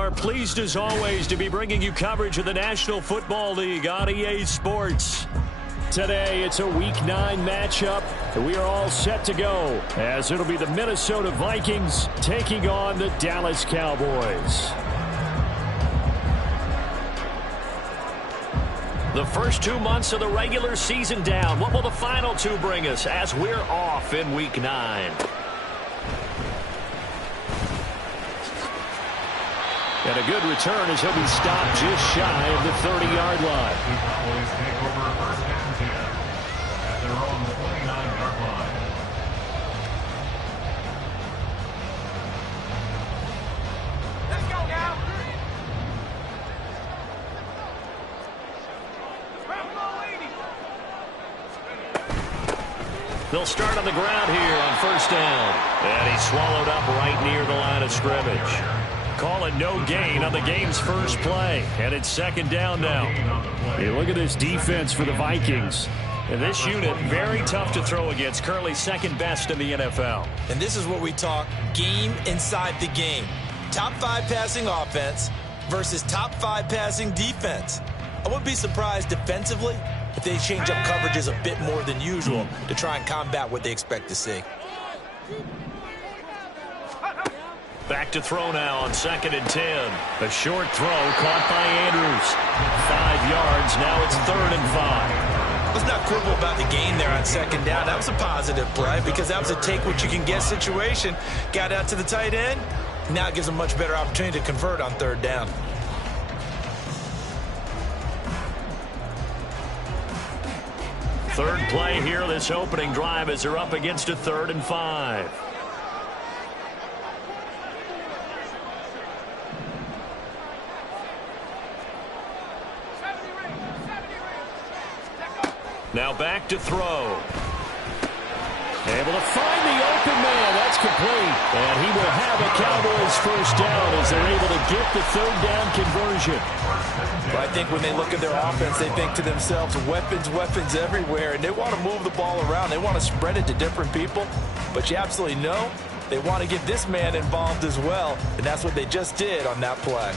are pleased as always to be bringing you coverage of the National Football League on EA Sports. Today, it's a Week 9 matchup, and we are all set to go, as it'll be the Minnesota Vikings taking on the Dallas Cowboys. The first 2 months of the regular season down. What will the final 2 bring us as we're off in Week 9? And a good return as he'll be stopped just shy of the 30-yard line. The Cowboys take over first and 10 at their own 29-yard line. Let's go now. They'll start on the ground here on first down. And he's swallowed up right near the line of scrimmage. Call it no gain on the game's first play. And it's second down now. Hey, look at this defense for the Vikings. And this unit, very tough to throw against. Currently second best in the NFL. And this is what we talk game inside the game. Top 5 passing offense versus top 5 passing defense. I wouldn't be surprised defensively if they change up coverages a bit more than usual to try and combat what they expect to see. Back to throw now on second and 10. A short throw caught by Andrews. 5 yards. Now it's third and 5. Let's not quibble about the gain there on second down. That was a positive play because that was a take-what-you-can-get situation. Got out to the tight end. Now it gives them a much better opportunity to convert on third down. Third play here, this opening drive, as they're up against a third and 5. Now back to throw. Able to find the open man. That's complete. And he will have a Cowboys first down as they're able to get the third down conversion. But I think when they look at their offense, they think to themselves, weapons, weapons everywhere. And they want to move the ball around. They want to spread it to different people. But you absolutely know they want to get this man involved as well. And that's what they just did on that play.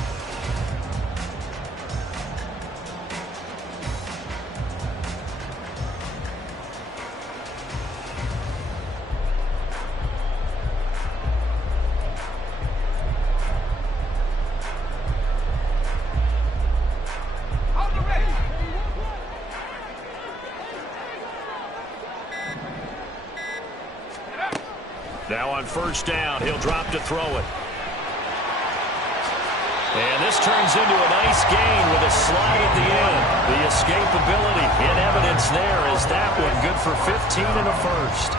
Now on first down, he'll drop to throw it. And this turns into a nice gain with a slide at the end. The escapability in evidence there is that one good for 15 and a first.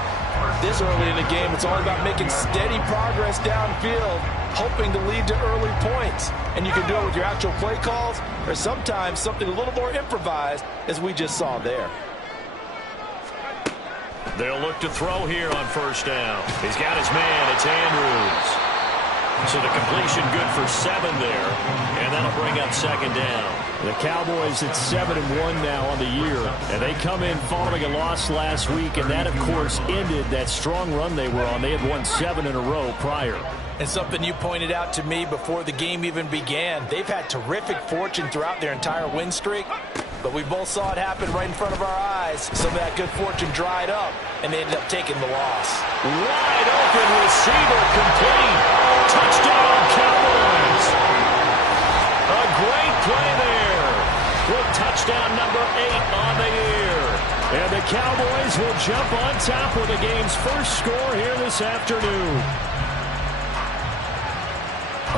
This early in the game, it's all about making steady progress downfield, hoping to lead to early points. And you can do it with your actual play calls or sometimes something a little more improvised, as we just saw there. They'll look to throw here on first down. He's got his man. It's Andrews. So the completion good for 7 there. And that'll bring up second down. The Cowboys at 7-1 now on the year. And they come in following a loss last week. And that, of course, ended that strong run they were on. They had won 7 in a row prior. And something you pointed out to me before the game even began. They've had terrific fortune throughout their entire win streak. But we both saw it happen right in front of our eyes. Some of that good fortune dried up, and they ended up taking the loss. Wide open receiver, complete. Touchdown, Cowboys. A great play there. With touchdown number 8 on the year. And the Cowboys will jump on top with the game's first score here this afternoon.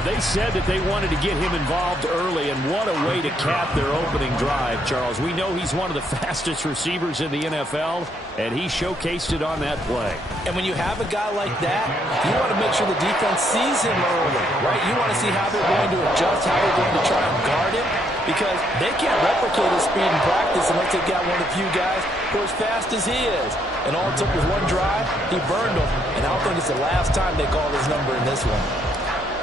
They said that they wanted to get him involved early, and what a way to cap their opening drive, Charles. We know he's one of the fastest receivers in the NFL, and he showcased it on that play. And when you have a guy like that, you want to make sure the defense sees him early, right? You want to see how they're going to adjust, how they're going to try and guard him, because they can't replicate his speed in practice unless they've got one of the few guys who are as fast as he is. And all it took was one drive, he burned them, and I don't think it's the last time they called his number in this one.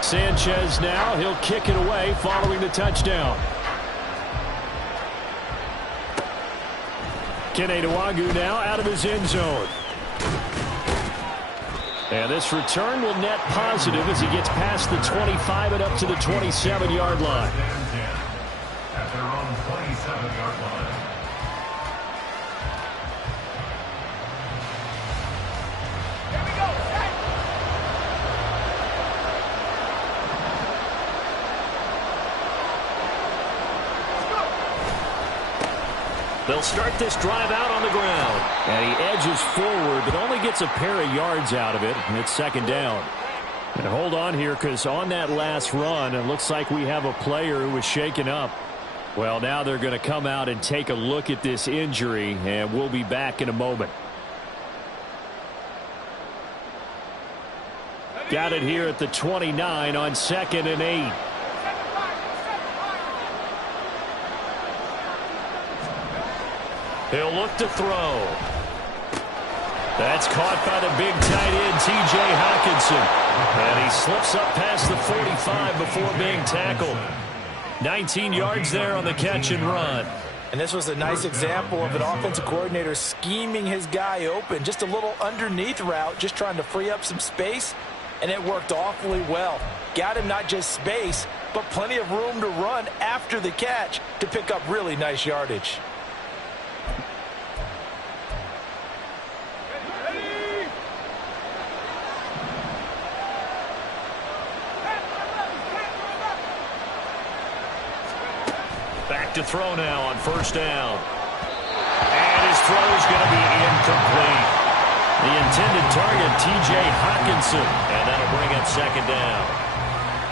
Sanchez now, he'll kick it away following the touchdown. Kene Nwangwu now out of his end zone. And this return will net positive as he gets past the 25 and up to the 27-yard line. At their own 27-yard line. Here we go. Set. They'll start this drive out on the ground. And he edges forward, but only gets a pair of yards out of it. And it's second down. And hold on here, because on that last run, it looks like we have a player who was shaken up. Well, now they're going to come out and take a look at this injury, and we'll be back in a moment. Got it here at the 29 on 2nd and 8. He'll look to throw. That's caught by the big tight end, T.J. Hockenson. And he slips up past the 45 before being tackled. 19 yards there on the catch and run. And this was a nice example of an offensive coordinator scheming his guy open. Just a little underneath route, just trying to free up some space. And it worked awfully well. Got him not just space, but plenty of room to run after the catch to pick up really nice yardage. Back to throw now on first down. And his throw is going to be incomplete. The intended target, T.J. Hockenson. And that'll bring up second down.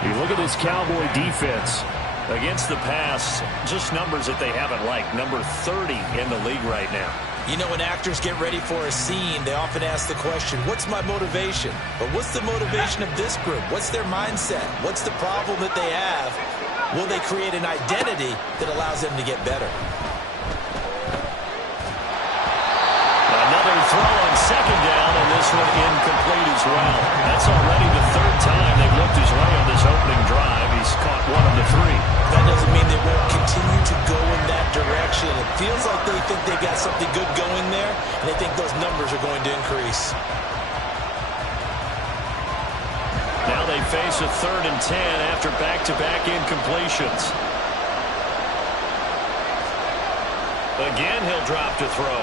You look at this Cowboy defense. Against the pass, just numbers that they haven't liked. Number 30 in the league right now. You know, when actors get ready for a scene, they often ask the question, what's my motivation? But what's the motivation of this group? What's their mindset? What's the problem that they have? Will they create an identity that allows them to get better? Another throw on second down, and this one incomplete as well. That's already the third time they've looked his way on this opening drive. He's caught one of the three. That doesn't mean they won't continue to go in that direction. It feels like they think they got something good going there, and they think those numbers are going to increase. Now they face a 3rd and 10 after back-to-back incompletions. Again, he'll drop to throw.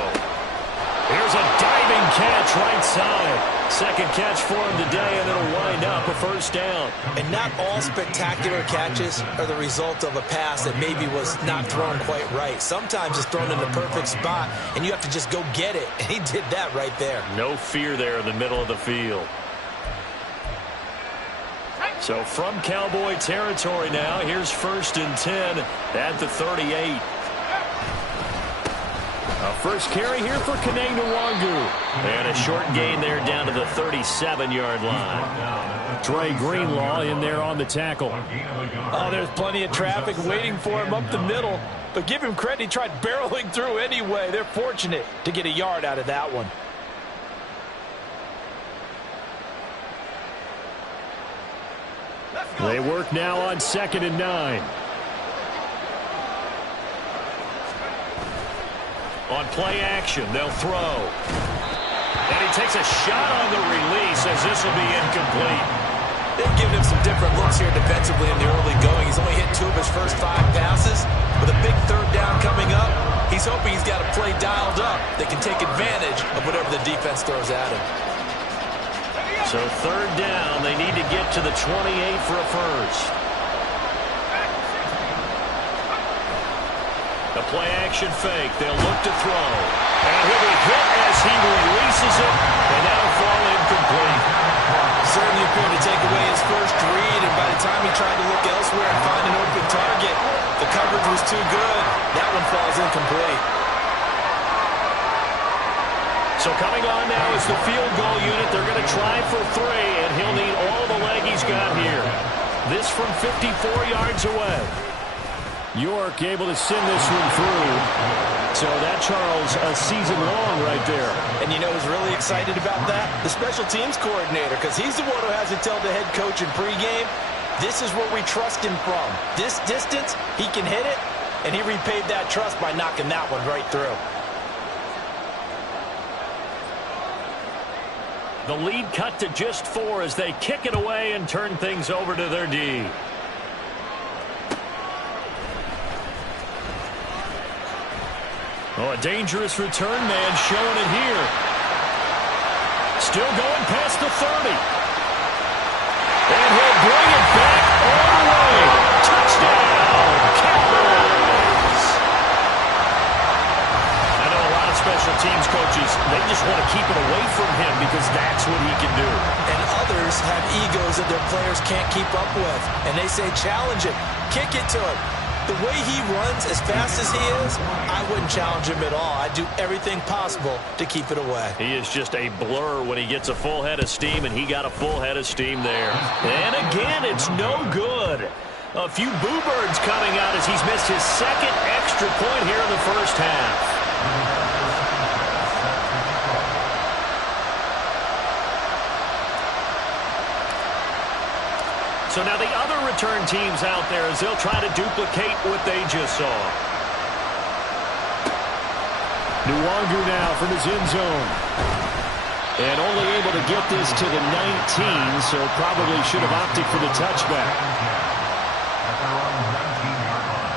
Here's a diving catch right side. Second catch for him today, and it'll wind up a first down. And not all spectacular catches are the result of a pass that maybe was not thrown quite right. Sometimes it's thrown in the perfect spot, and you have to just go get it. And he did that right there. No fear there in the middle of the field. So from Cowboy territory now, here's 1st and 10 at the 38. A first carry here for Kene Nwangu. And a short gain there down to the 37-yard line. Trey Greenlaw in there on the tackle. Oh, there's plenty of traffic waiting for him up the middle. But give him credit, he tried barreling through anyway. They're fortunate to get a yard out of that one. They work now on 2nd and 9. On play action, they'll throw. And he takes a shot on the release as this will be incomplete. They've given him some different looks here defensively in the early going. He's only hit 2 of his first 5 passes. With a big 3rd down coming up, he's hoping he's got a play dialed up that can take advantage of whatever the defense throws at him. So 3rd down, they need to get to the 28 for a first. A play-action fake. They'll look to throw. And he'll be hit as he releases it, and that'll fall incomplete. Certainly appeared to take away his first read, and by the time he tried to look elsewhere and find an open target, the coverage was too good. That one falls incomplete. So coming on now is the field goal unit. They're going to try for 3, and he'll need all the leg he's got here. This from 54 yards away. York able to send this one through. So that, Charles, a season long right there. And you know who's really excited about that? The special teams coordinator, because he's the one who has to tell the head coach in pregame, this is where we trust him from. This distance, he can hit it, and he repaid that trust by knocking that one right through. The lead cut to just 4 as they kick it away and turn things over to their D. Oh, a dangerous return man showing it here. Still going past the 30. And he'll bring it back all the way. Touchdown, Cowboys. I know a lot of special teams coaches, they just want to keep it away from him because that's what he can do. And others have egos that their players can't keep up with. And they say, challenge it, kick it to him. The way he runs as fast as he is, I wouldn't challenge him at all. I'd do everything possible to keep it away. He is just a blur when he gets a full head of steam, and he got a full head of steam there. And again, it's no good. A few boo birds coming out as he's missed his second extra point here in the first half. So now the other return teams out there as they'll try to duplicate what they just saw. Nwangu now from his end zone. And only able to get this to the 19, so probably should have opted for the touchback. At their own 19-yard line.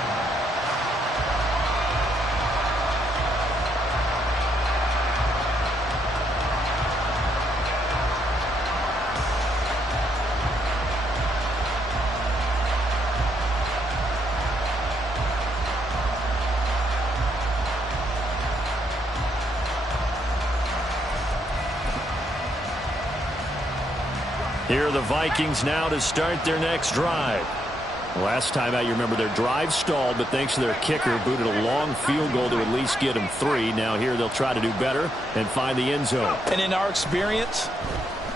Here are the Vikings now to start their next drive. Last time out, you remember their drive stalled, but thanks to their kicker, booted a long field goal to at least get them 3. Now here they'll try to do better and find the end zone. And in our experience,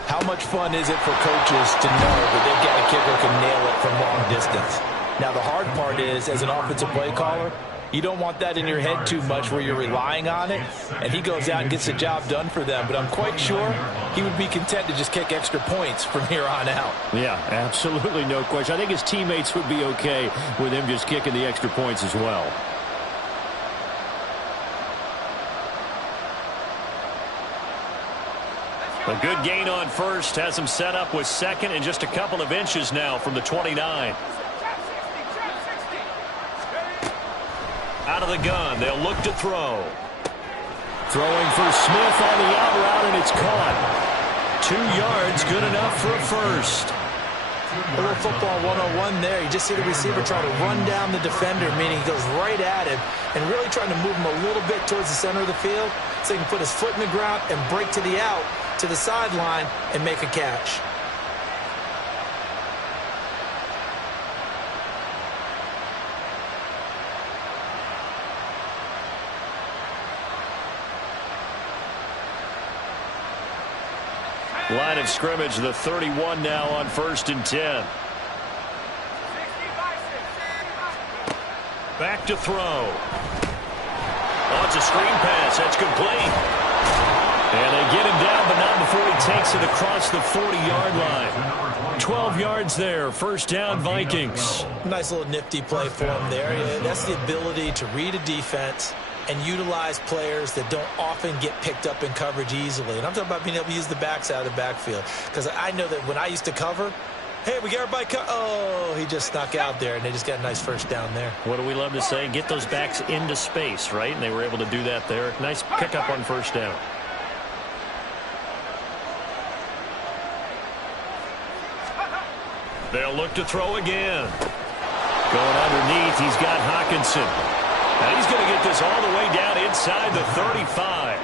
how much fun is it for coaches to know that they've got a kicker who can nail it from long distance? Now the hard part is, as an offensive play caller, you don't want that in your head too much where you're relying on it, and he goes out and gets the job done for them. But I'm quite sure he would be content to just kick extra points from here on out. Yeah, absolutely no question. I think his teammates would be okay with him just kicking the extra points as well. A good gain on first has him set up with second and just a couple of inches now from the 29. Out of the gun, they'll look to throw. Throwing for Smith on the out route, and it's caught. 2 yards, good enough for a first. A little football 101 there. You just see the receiver try to run down the defender, meaning he goes right at him and really trying to move him a little bit towards the center of the field so he can put his foot in the ground and break to the out, to the sideline, and make a catch. Line of scrimmage, the 31 now on 1st and 10. Back to throw. Oh, it's a screen pass. That's complete. And they get him down, but not before he takes it across the 40-yard line. 12 yards there. First down, Vikings. Nice little nifty play for him there. Yeah, that's the ability to read a defense and utilize players that don't often get picked up in coverage easily. And I'm talking about being able to use the backs out of the backfield. Because I know that when I used to cover, hey, we got everybody oh, he just snuck out there, and they just got a nice first down there. What do we love to say? Get those backs into space, right? And they were able to do that there. Nice pickup on first down. They'll look to throw again. Going underneath, he's got Hockenson. Now he's going to get this all the way down inside the 35.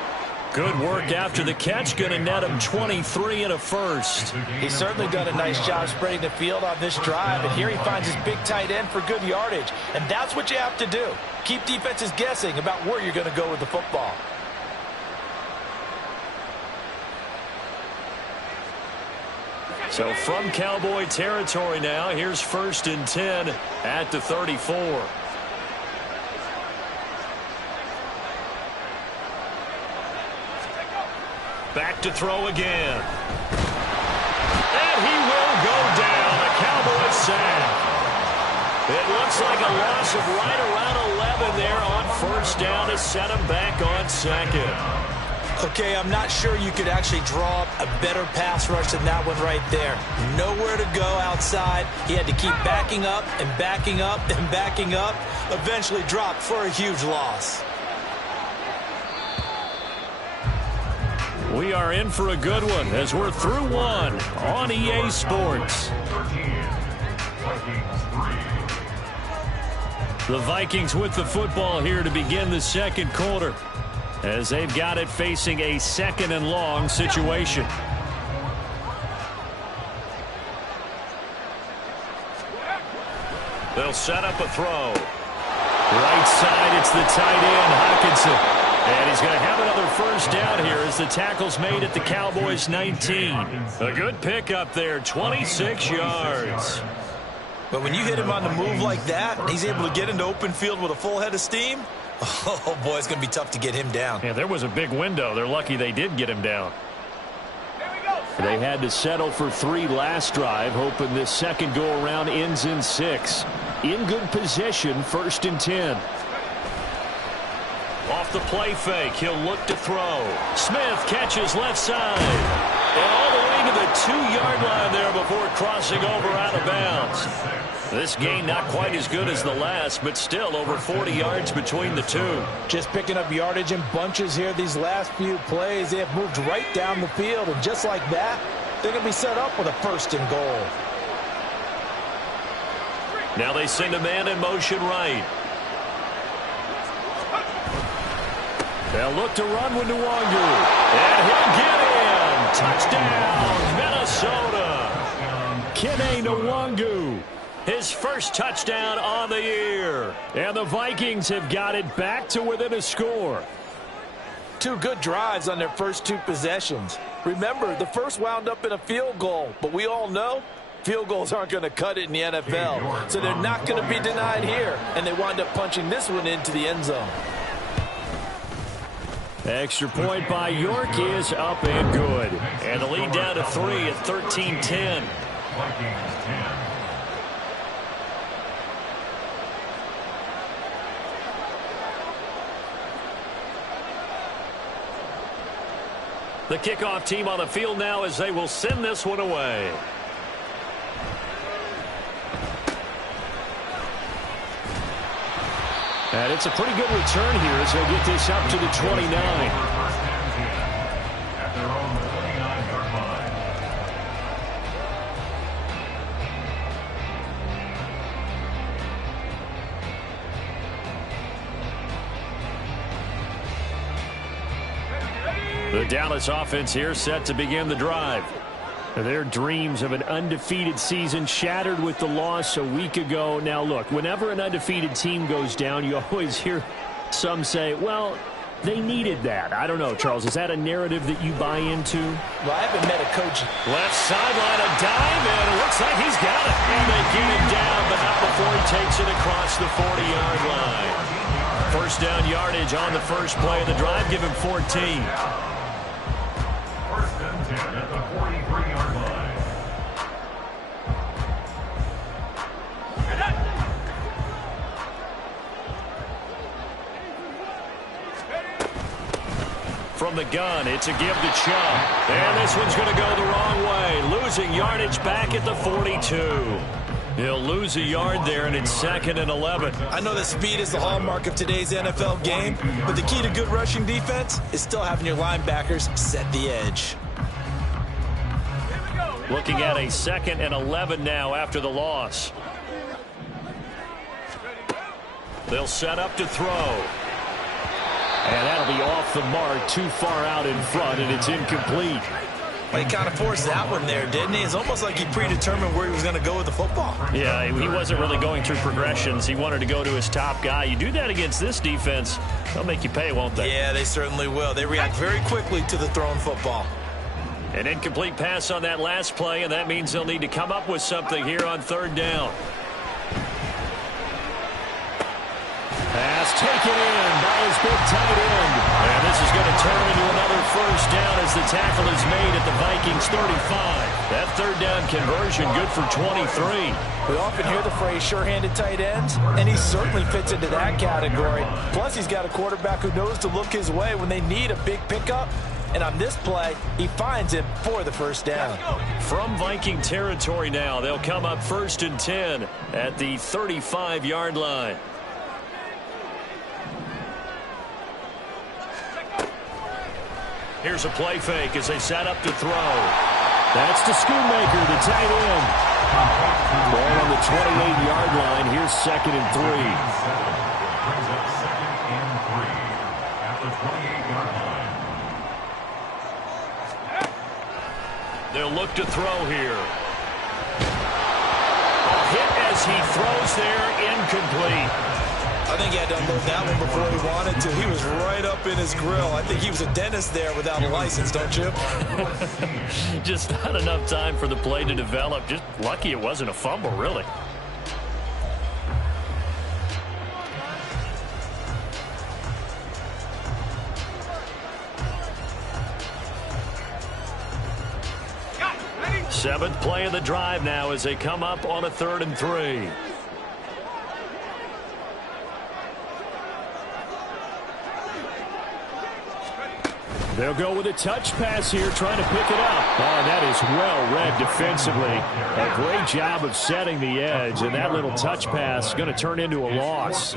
Good work after the catch. Going to net him 23 and a first. He's certainly done a nice job spreading the field on this drive. And here he finds his big tight end for good yardage. And that's what you have to do. Keep defenses guessing about where you're going to go with the football. So from Cowboy territory now, here's 1st and 10 at the 34. Back to throw again. And he will go down. A Cowboy sack. It looks like a loss of right around 11 there on first down to set him back on second. Okay, I'm not sure you could actually draw up a better pass rush than that one right there. Nowhere to go outside. He had to keep backing up and backing up and backing up. Eventually dropped for a huge loss. We are in for a good one as we're through one on EA Sports. The Vikings with the football here to begin the second quarter, as they've got it facing a 2nd and long situation. They'll set up a throw. Right side, it's the tight end, Hockenson. And he's going to have another first down here as the tackle's made at the Cowboys' 19. A good pickup there, 26 yards. But when you hit him on the move like that, he's able to get into open field with a full head of steam. Oh, boy, it's going to be tough to get him down. Yeah, there was a big window. They're lucky they did get him down. They had to settle for 3 last drive, hoping this second go-around ends in 6. In good position, 1st and 10. Off the play fake, he'll look to throw. Smith catches left side. And all the way to the 2-yard line there before crossing over out of bounds. This gain not quite as good as the last, but still over 40 yards between the two. Just picking up yardage in bunches here these last few plays. They have moved right down the field, and just like that, they're going to be set up with a 1st and goal. Now they send a man in motion right. They'll look to run with Nwangu. And he'll get in. Touchdown, Minnesota. Kene Nwangu. His first touchdown on the year. And the Vikings have got it back to within a score. 2 good drives on their first 2 possessions. Remember, the first wound up in a field goal. But we all know field goals aren't going to cut it in the NFL. So they're not going to be denied here. And they wind up punching this one into the end zone. Extra point by York is up and good. And the lead down to 3 at 13-10. The kickoff team on the field now as they will send this one away. And it's a pretty good return here as they'll get this up to the 29. At their own 29-yard line. The Dallas offense here set to begin the drive. Their dreams of an undefeated season shattered with the loss a week ago. Now, look, whenever an undefeated team goes down, you always hear some say, well, they needed that. I don't know, Charles. Is that a narrative that you buy into? Well, I haven't met a coach. Left sideline, a dive, and it looks like he's got it. And they get him down, but not before he takes it across the 40-yard line. First down yardage on the first play of the drive. Give him 14. 1st and 10 at the 43-yard line. From the gun, it's a give to Chubb. And this one's going to go the wrong way. Losing yardage back at the 42. He'll lose a yard there, and it's 2nd and 11. I know that speed is the hallmark of today's NFL game, but the key to good rushing defense is still having your linebackers set the edge. Looking at a 2nd and 11 now after the loss. They'll set up to throw. And that'll be off the mark, too far out in front, and it's incomplete. Well, he kind of forced that one there, didn't he? It's almost like he predetermined where he was going to go with the football. Yeah, he wasn't really going through progressions. He wanted to go to his top guy. You do that against this defense, they'll make you pay, won't they? Yeah, they certainly will. They react very quickly to the thrown football. An incomplete pass on that last play, and that means they'll need to come up with something here on 3rd down. Pass taken in by his big tight end. And this is going to turn into another first down as the tackle is made at the Vikings 35. That third down conversion good for 23. We often hear the phrase sure-handed tight ends, and he certainly fits into that category. Plus, he's got a quarterback who knows to look his way when they need a big pickup. And on this play, he finds him for the first down. From Viking territory now, they'll come up 1st and 10 at the 35-yard line. Here's a play fake as they set up to throw. That's to Schoonmaker, the tight end. Ball on the 28-yard line. Here's 2nd and 3. Brings up 2nd and 3 at the 28-yard line. They'll look to throw here. A hit as he throws there, incomplete. I think he had to unload that one before he wanted to. He was right up in his grill. I think he was a dentist there without a license, don't you? Just not enough time for the play to develop. Just lucky it wasn't a fumble, really. Seventh play of the drive now as they come up on a 3rd and 3. They'll go with a touch pass here, trying to pick it up. Oh, that is well read defensively. A great job of setting the edge, and that little touch pass is going to turn into a loss.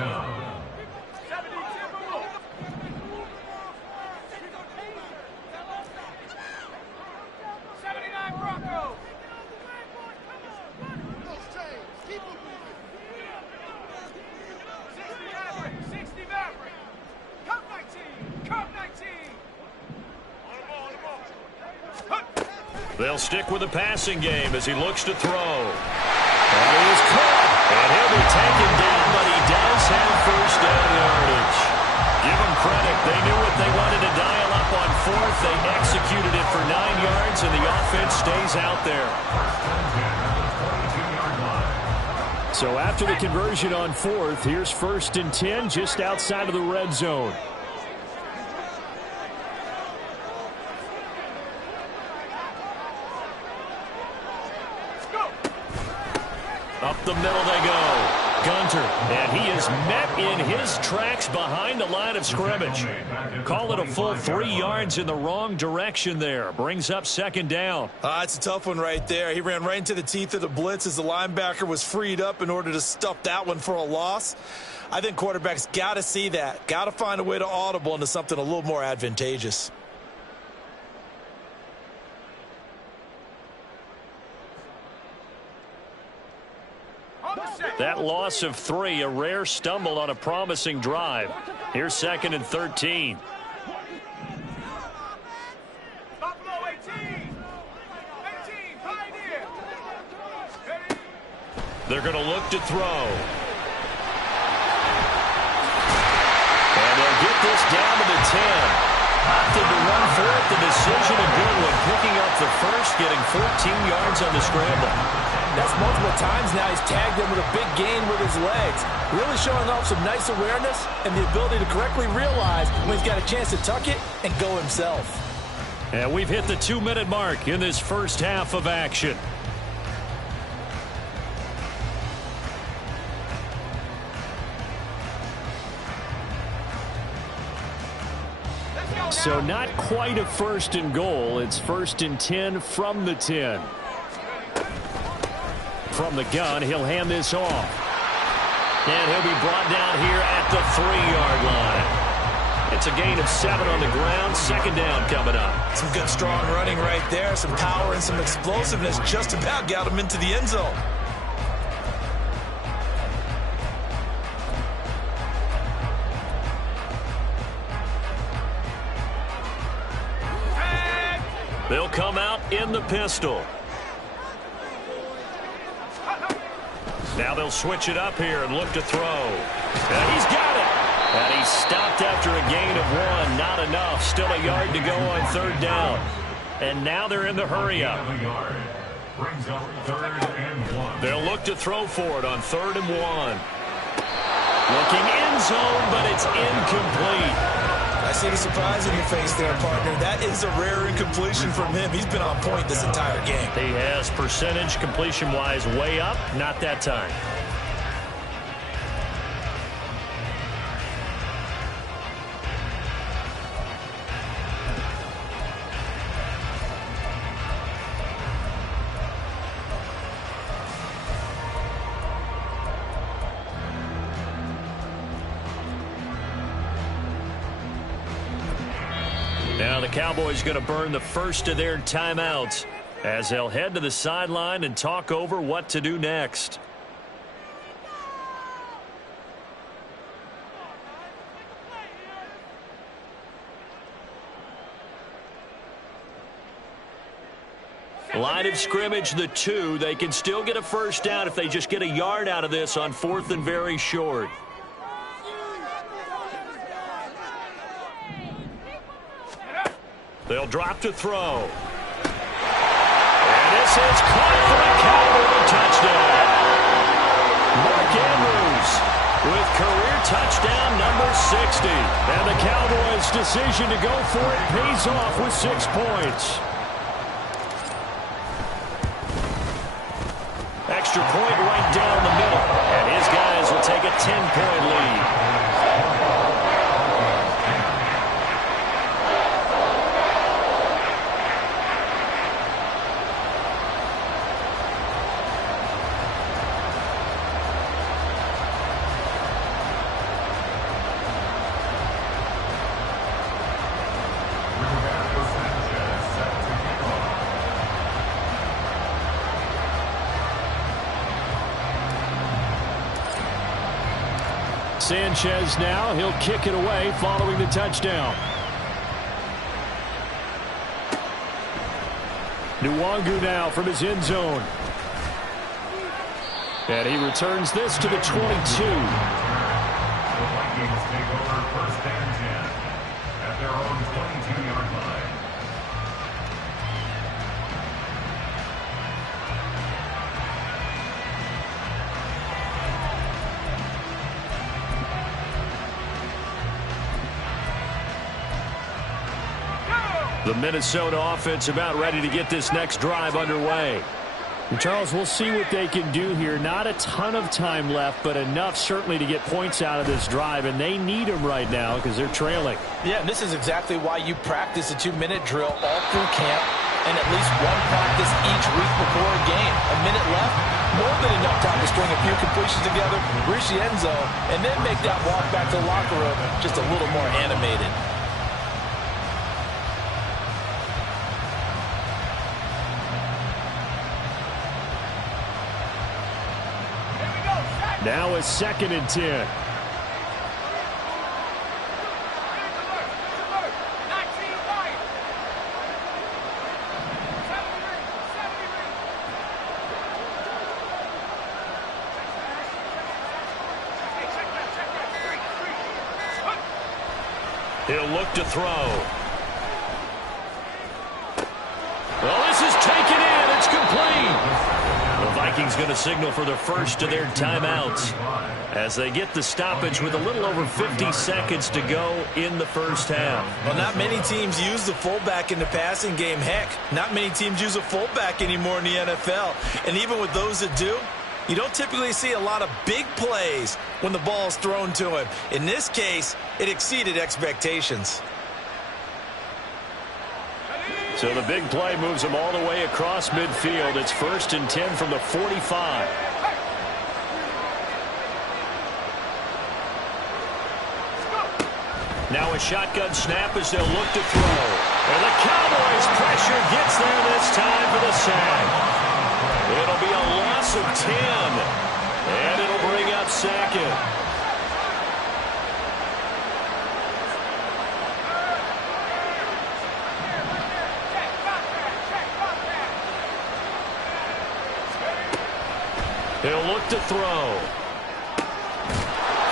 They'll stick with the passing game as he looks to throw. That is caught. And he'll be taken down, but he does have first down yardage. Give them credit. They knew what they wanted to dial up on 4th. They executed it for 9 yards, and the offense stays out there. So after the conversion on 4th, here's 1st and 10 just outside of the red zone. Up the middle they go. Gunter, and he is met in his tracks behind the line of scrimmage. Call it a full 3 yards in the wrong direction there. Brings up 2nd down. It's a tough one right there. He ran right into the teeth of the blitz as the linebacker was freed up in order to stuff that one for a loss. I think quarterbacks got to see that. Got to find a way to audible into something a little more advantageous. That loss of 3, a rare stumble on a promising drive. Here's 2nd and 13. They're going to look to throw. And they'll get this down to the 10. Opted to run for it. The decision a good one. Picking up the first, getting 14 yards on the scramble. That's multiple times now he's tagged him with a big gain with his legs. Really showing off some nice awareness and the ability to correctly realize when he's got a chance to tuck it and go himself. And we've hit the 2-minute mark in this first half of action. So not quite a 1st and goal. It's 1st and 10 from the 10. From the gun, he'll hand this off. And he'll be brought down here at the 3-yard line. It's a gain of 7 on the ground. 2nd down coming up. Some good strong running right there. Some power and some explosiveness just about got him into the end zone. They'll come out in the pistol. Now they'll switch it up here and look to throw. And he's got it. And he's stopped after a gain of 1. Not enough. Still a yard to go on 3rd down. And now they're in the hurry-up. Brings up 3rd and 1. They'll look to throw for it on 3rd and 1. Looking end zone, but it's incomplete. I see the surprise in your face there, partner. That is a rare incompletion from him. He's been on point this entire game. He has percentage completion-wise way up, not that time. Now the Cowboys going to burn the first of their timeouts as they'll head to the sideline and talk over what to do next. Line of scrimmage, the 2. They can still get a first down if they just get a yard out of this on 4th and very short. They'll drop to throw. And this is caught for a Cowboy touchdown. Mark Andrews with career touchdown number 60. And the Cowboys' decision to go for it pays off with 6 points. Extra point right down the middle. And his guys will take a 10-point lead. Sanchez now, he'll kick it away following the touchdown. Nwangu now from his end zone. And he returns this to the 22. The Vikings take over 1st and 10 at their own 22-yard line. The Minnesota offense about ready to get this next drive underway. And Charles, we'll see what they can do here. Not a ton of time left, but enough certainly to get points out of this drive, and they need them right now because they're trailing. Yeah, and this is exactly why you practice a 2-minute drill all through camp and at least one practice each week before a game. A minute left, more than enough time to string a few completions together, reach the end zone, and then make that walk back to the locker room just a little more animated. Now a 2nd and 10. He'll look to throw. Well, this is taken in. It's complete. The Vikings going to signal for the first of their timeouts as they get the stoppage with a little over 50 seconds to go in the first half. Well, not many teams use the fullback in the passing game. Heck, not many teams use a fullback anymore in the NFL. And even with those that do, you don't typically see a lot of big plays when the ball's thrown to him. In this case, it exceeded expectations. So the big play moves him all the way across midfield. It's 1st and 10 from the 45. Now a shotgun snap as they'll look to throw. And the Cowboys' pressure gets there this time for the sack. It'll be a loss of 10. And it'll bring up 2nd. He'll look to throw.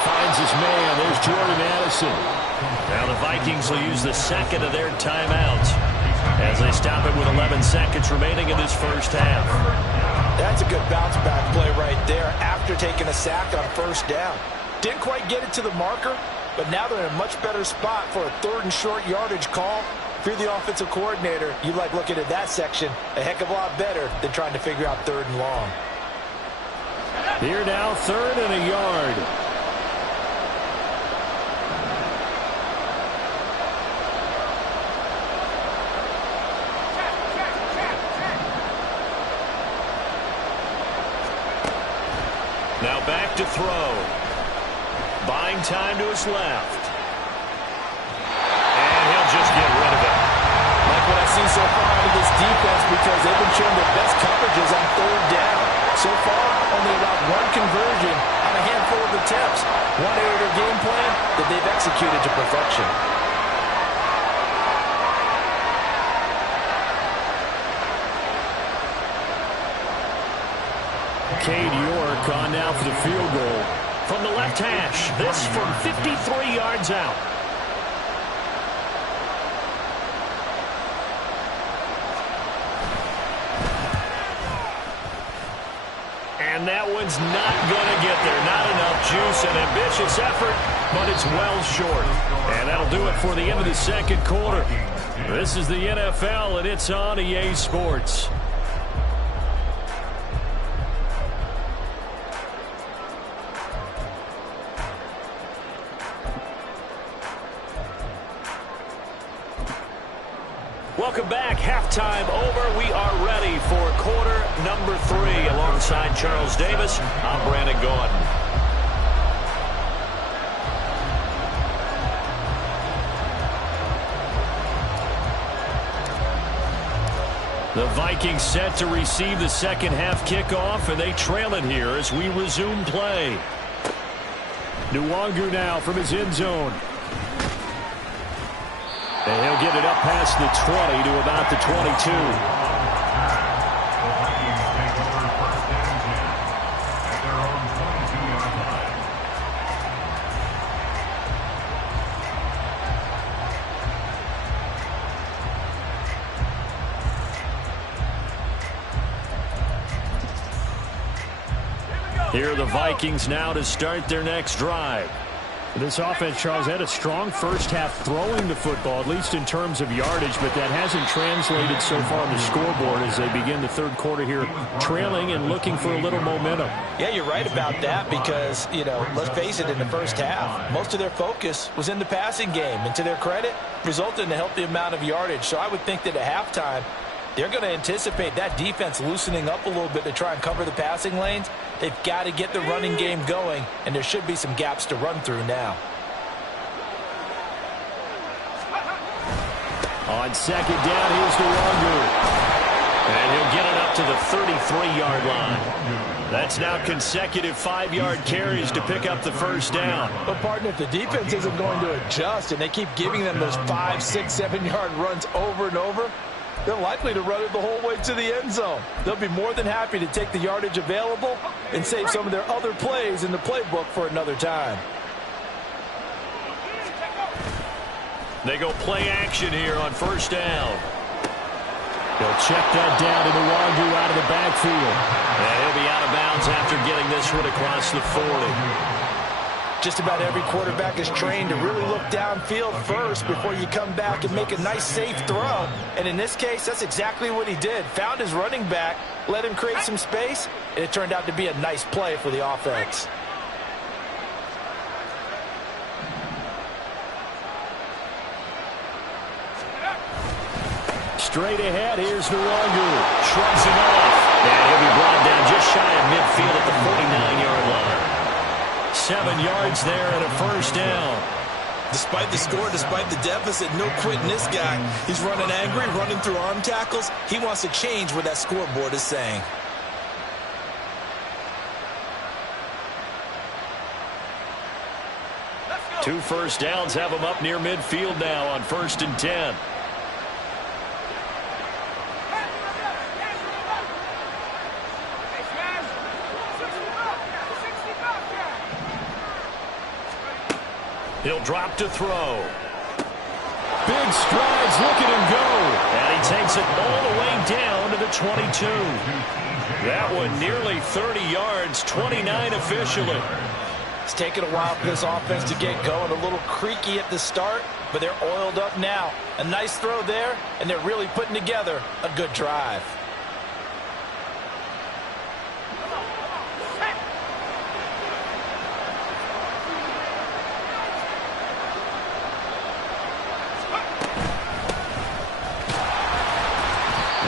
Finds his man. There's Jordan Addison. Now the Vikings will use the 2nd of their timeouts as they stop it with 11 seconds remaining in this first half. That's a good bounce back play right there after taking a sack on 1st down. Didn't quite get it to the marker, but now they're in a much better spot for a 3rd and short yardage call. If you're the offensive coordinator, you like looking at that section a heck of a lot better than trying to figure out 3rd and long. Here now, 3rd and a yard. Now back to throw. Buying time to his left. And he'll just get rid of it. Like what I've seen so far out of this defense, because they've been showing their best coverages on 3rd down. So far, only allowed 1 conversion on a handful of attempts. One area of their game plan that they've executed to perfection. Cade York on now for the field goal. From the left hash, this from 53 yards out. And that one's not going to get there. Not enough juice, an ambitious effort, but it's well short. And that'll do it for the end of the 2nd quarter. This is the NFL, and it's on EA Sports. Welcome back. Halftime over. We are ready for quarter number 3. Alongside Charles Davis, I'm Brandon Gaudin. The Vikings set to receive the 2nd half kickoff, and they trail it here as we resume play. Nwangu now from his end zone. And he'll get it up past the 20 to about the 22. Here are the Vikings now to start their next drive. This offense, Charles, had a strong first half throwing the football, at least in terms of yardage, but that hasn't translated so far on the scoreboard as they begin the 3rd quarter here, trailing and looking for a little momentum. Yeah, you're right about that because, let's face it, in the first half, most of their focus was in the passing game, and to their credit, resulted in a healthy amount of yardage. So I would think that at halftime, they're going to anticipate that defense loosening up a little bit to try and cover the passing lanes. They've got to get the running game going, and there should be some gaps to run through now. On 2nd down, here's Nwangu. And he'll get it up to the 33-yard line. That's now consecutive 5-yard carries to pick up the 1st down. But, partner, if the defense isn't going to adjust and they keep giving them those 5, 6, 7-yard runs over and over, they're likely to run it the whole way to the end zone. They'll be more than happy to take the yardage available and save some of their other plays in the playbook for another time. They go play action here on 1st down. They'll check that down to Nwangu out of the backfield. And he'll be out of bounds after getting this one across the 40. Just about every quarterback is trained to really look downfield first before you come back and make a nice, safe throw. And in this case, that's exactly what he did. Found his running back, let him create some space, and it turned out to be a nice play for the offense. Straight ahead, here's Nwangu. Shrugs him off. And he'll be brought down just shy of midfield at the 49-yard line. 7 yards there and a 1st down. Despite the score, despite the deficit, no quitting this guy. He's running angry, running through arm tackles. He wants to change what that scoreboard is saying. Two 1st downs have him up near midfield now on 1st and 10. He'll drop to throw. Big strides, look at him go. And he takes it all the way down to the 22. That one nearly 30 yards, 29 officially. It's taken a while for this offense to get going. A little creaky at the start, but they're oiled up now. A nice throw there, and they're really putting together a good drive.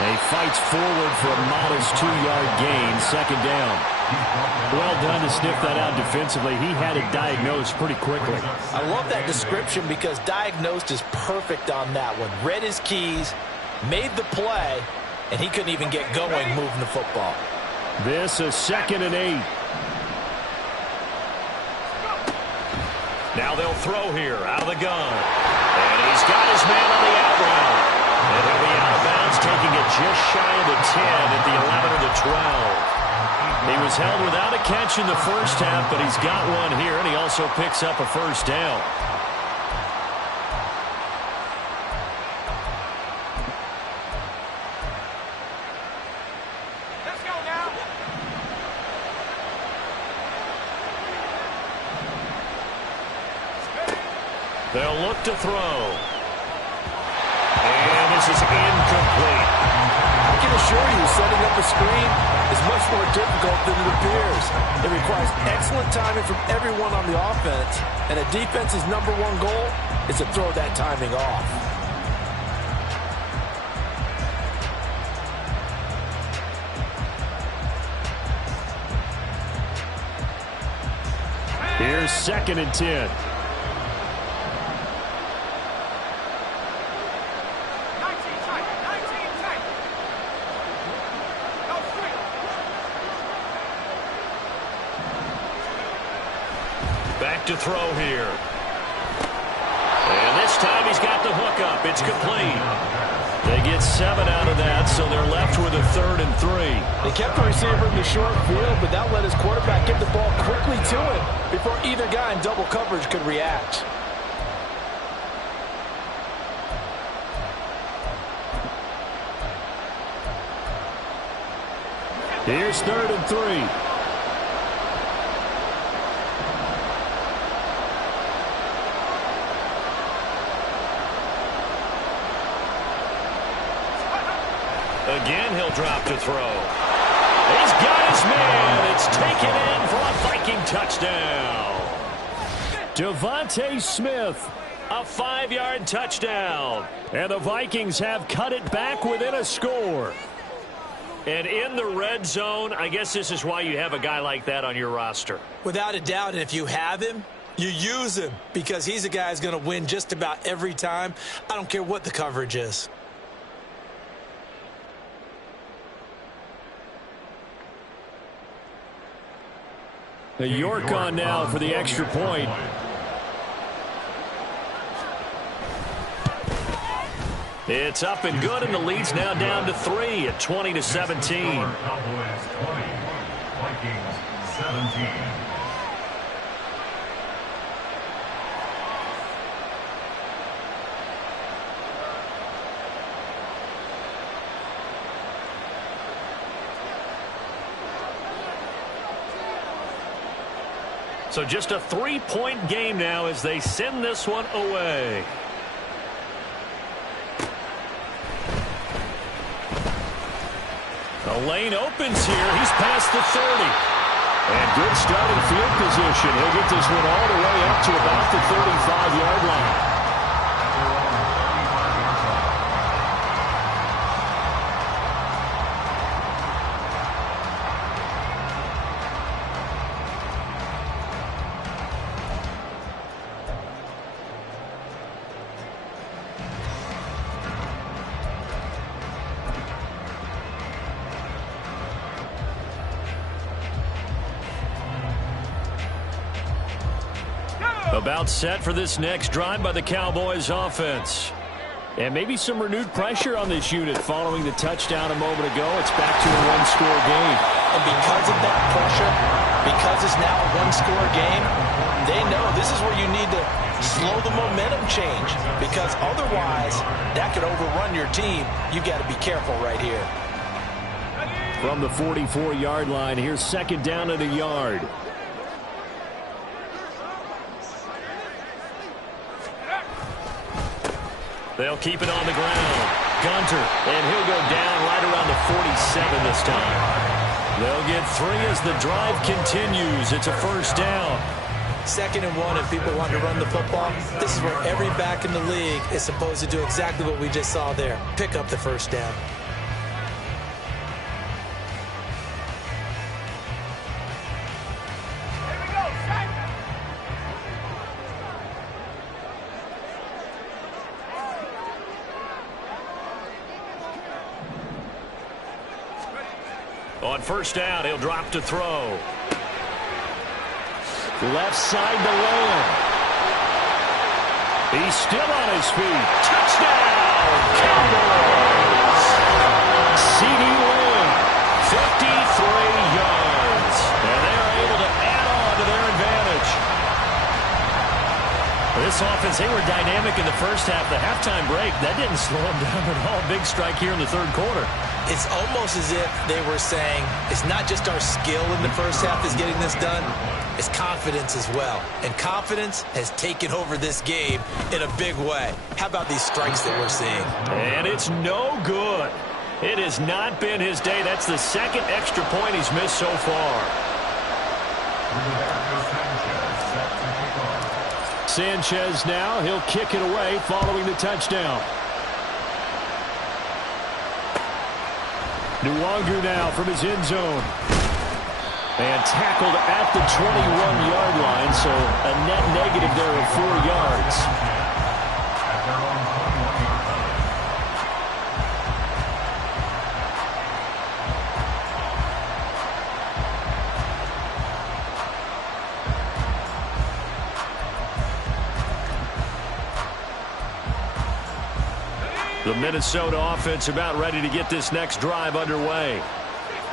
He fights forward for a modest 2-yard gain, second down. Well done to sniff that out defensively. He had it diagnosed pretty quickly. I love that description because diagnosed is perfect on that one. Read his keys, made the play, and he couldn't even get going moving the football. This is 2nd and 8. Now they'll throw here out of the gun. And he's got his man on the out route. And he'll be out of bounds, taking it just shy of the 10 at the 11 or the 12. He was held without a catch in the first half, but he's got one here, and he also picks up a first down. Let's go now. They'll look to throw. And this is incomplete. I can assure you, setting up a screen is much more difficult than it appears. It requires excellent timing from everyone on the offense, and a defense's #1 goal is to throw that timing off. Here's 2nd and 10. 19 tight. 19 tight. Go straight. Back to throw here. And this time he's got the hook up. It's complete. They get 7 out of that, so they're left with a 3rd and 3. They kept the receiver in the short field, but that let his quarterback get the ball quickly to him before either guy in double coverage could react. Here's 3rd and 3. Again, he'll drop to throw. He's got his man. It's taken in for a Viking touchdown. Devontae Smith, A 5-yard touchdown. and the Vikings have cut it back within a score. And in the red zone, I guess this is why you have a guy like that on your roster. Without a doubt, and if you have him, you use him because he's a guy who's going to win just about every time. I don't care what the coverage is. The York on now for the extra point. It's up and good, and the lead's now down to 3 at 20-17. Cowboys 20, Vikings 17. So just a 3-point game now as they send this one away. The lane opens here. He's past the 30. And good starting field position. He'll get this one all the way up to about the 35-yard line. About set for this next drive by the Cowboys offense. And maybe some renewed pressure on this unit following the touchdown a moment ago. It's back to a one-score game. And because of that pressure, because it's now a one-score game, they know this is where you need to slow the momentum change, because otherwise that could overrun your team. You got to be careful right here. From the 44-yard line, here's second down at a yard. They'll keep it on the ground. Gunter, and he'll go down right around the 47 this time. They'll get 3 as the drive continues. It's a first down. 2nd and 1, and people want to run the football. This is where every back in the league is supposed to do exactly what we just saw there. Pick up the first down. On first down, he'll drop to throw. Left side to Lamb. He's still on his feet. Touchdown, Cowboys! C.D. Lamb, 53 yards. And they're able to add on to their advantage. This offense, they were dynamic in the first half. The halftime break, that didn't slow them down at all. Big strike here in the third quarter. It's almost as if they were saying, it's not just our skill in the first half that's getting this done, it's confidence as well. And confidence has taken over this game in a big way. How about these strikes that we're seeing? And it's no good. It has not been his day. That's the second extra point he's missed so far. Sanchez now, he'll kick it away following the touchdown. Nwangu now from his end zone. And tackled at the 21-yard line, so a net negative there of 4 yards. The Minnesota offense about ready to get this next drive underway.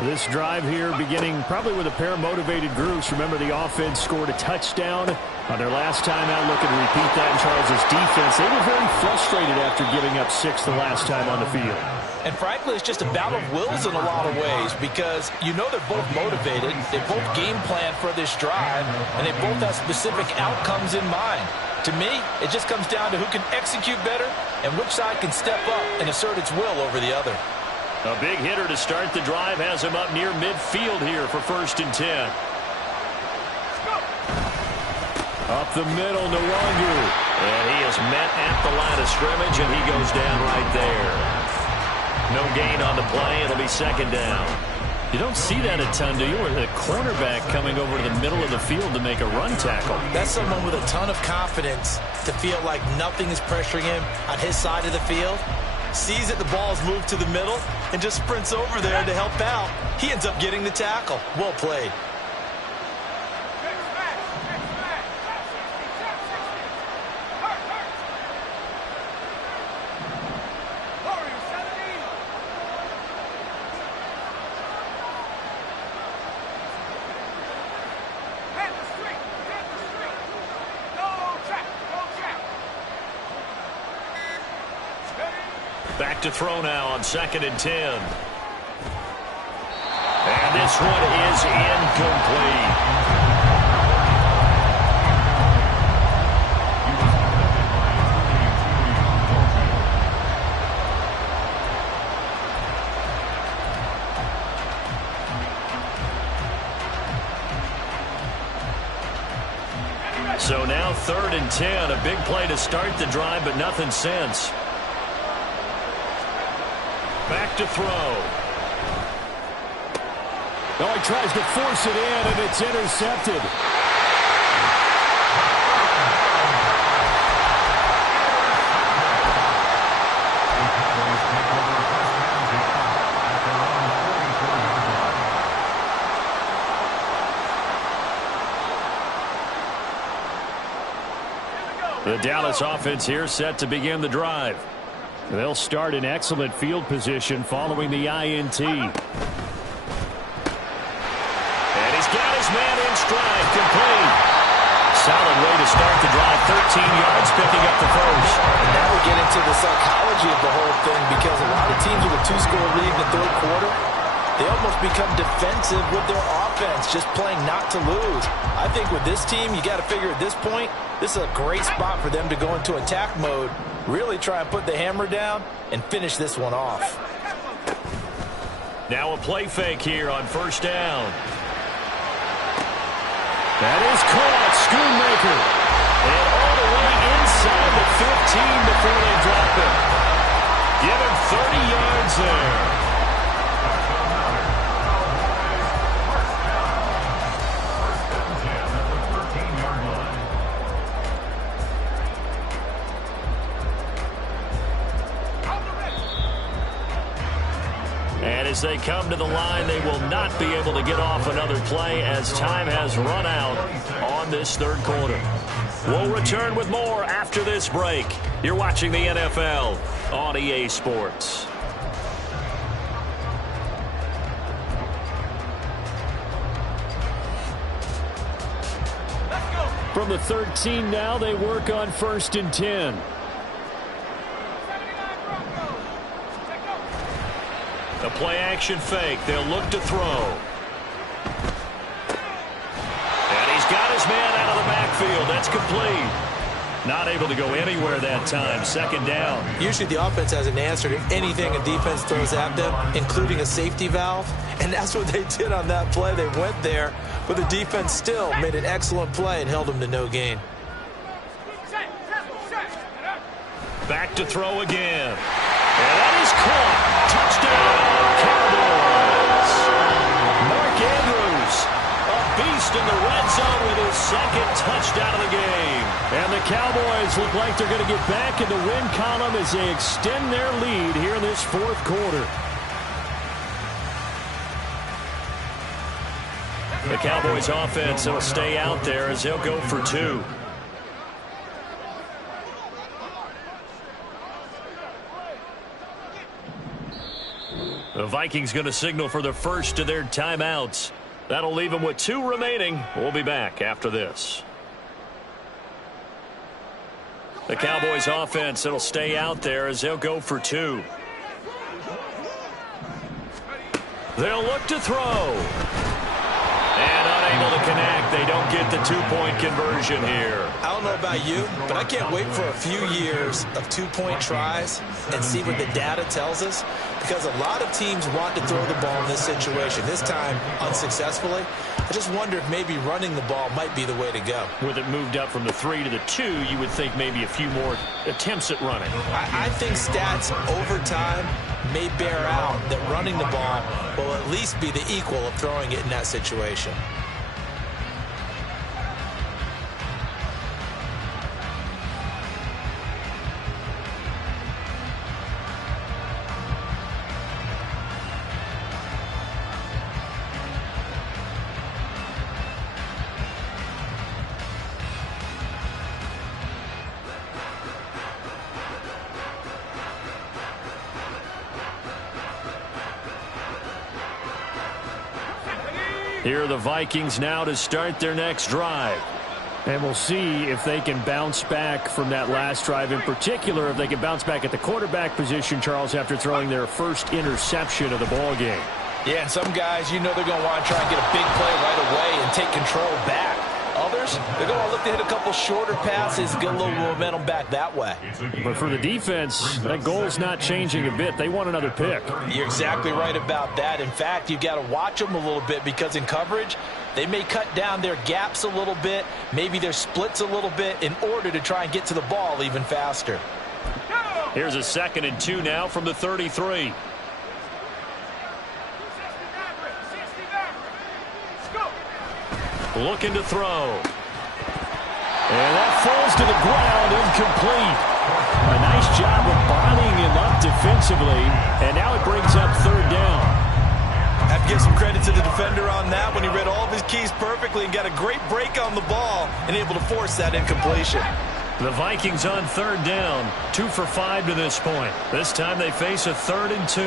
This drive here beginning probably with a pair of motivated groups. Remember, the offense scored a touchdown on their last time out. Looking to repeat that in Charles' defense. They were very frustrated after giving up 6 the last time on the field. And frankly, it's just a battle of wills in a lot of ways because you know they're both motivated. They both game plan for this drive, and they both have specific outcomes in mind. To me, it just comes down to who can execute better and which side can step up and assert its will over the other. A big hitter to start the drive has him up near midfield here for 1st and 10. Up the middle, Nwangu. And he is met at the line of scrimmage, and he goes down right there. No gain on the play. It'll be 2nd down. You don't see that a ton, do you? With a cornerback coming over to the middle of the field to make a run tackle. That's someone with a ton of confidence to feel like nothing is pressuring him on his side of the field. Sees that the ball is moved to the middle and just sprints over there to help out. He ends up getting the tackle. Well played. Back to throw now on 2nd and 10. And this one is incomplete. So now 3rd and 10. A big play to start the drive, but nothing since. Back to throw. Oh, he tries to force it in, and it's intercepted. The Dallas offense here set to begin the drive. They'll start in excellent field position following the INT. And he's got his man in stride, complete. Solid way to start the drive, 13 yards, picking up the first. And now we get into the psychology of the whole thing because a lot of teams with a 2-score lead in the 3rd quarter, they almost become defensive with their offense, just playing not to lose. I think with this team, you got to figure at this point, this is a great spot for them to go into attack mode, really try and put the hammer down and finish this one off. Now a play fake here on first down. That is caught. Schoonmaker. And all the way inside the 15 before they drop it. Give him 30 yards there. And as they come to the line, they will not be able to get off another play as time has run out on this third quarter. We'll return with more after this break. You're watching the NFL on EA Sports. From the 13 now, they work on 1st and 10. A play-action fake. They'll look to throw. And he's got his man out of the backfield. That's complete. Not able to go anywhere that time. 2nd down. Usually the offense has an answer to anything a defense throws at them, including a safety valve. And that's what they did on that play. They went there, but the defense still made an excellent play and held them to no gain. Back to throw again. And that is caught. Touchdown, Cowboys. Mark Andrews, a beast in the red zone with his 2nd touchdown of the game. And the Cowboys look like they're going to get back in the win column as they extend their lead here in this 4th quarter. The Cowboys offense will stay out there as they'll go for 2. The Vikings going to signal for the first of their timeouts. That'll leave them with 2 remaining. We'll be back after this. The Cowboys offense, it'll stay out there as they'll go for 2. They'll look to throw. And unable to connect. They don't get the 2-point conversion here. I don't know about you, but I can't wait for a few years of 2-point tries and see what the data tells us, because a lot of teams want to throw the ball in this situation. This time, unsuccessfully. I just wonder if maybe running the ball might be the way to go. With it moved up from the 3 to the 2, you would think maybe a few more attempts at running. I think stats over time may bear out that running the ball will at least be the equal of throwing it in that situation. Here are the Vikings now to start their next drive. And we'll see if they can bounce back from that last drive. In particular, if they can bounce back at the quarterback position, Charles, after throwing their first interception of the ball game. Yeah, and some guys, you know they're going to want to try and get a big play right away and take control back. Others, they're going to look to hit a couple shorter passes, get a little momentum back that way. But for the defense, that goal's not changing a bit. They want another pick. You're exactly right about that. In fact, you've got to watch them a little bit, because in coverage, they may cut down their gaps a little bit, maybe their splits a little bit, in order to try and get to the ball even faster. Here's a 2nd and 2 now from the 33. Looking to throw. And that falls to the ground, incomplete. A nice job of bottling him up defensively, and now it brings up 3rd down. I have to give some credit to the defender on that when he read all of his keys perfectly and got a great break on the ball and able to force that incompletion. The Vikings on 3rd down, 2 for 5 to this point. This time they face a 3rd and 2.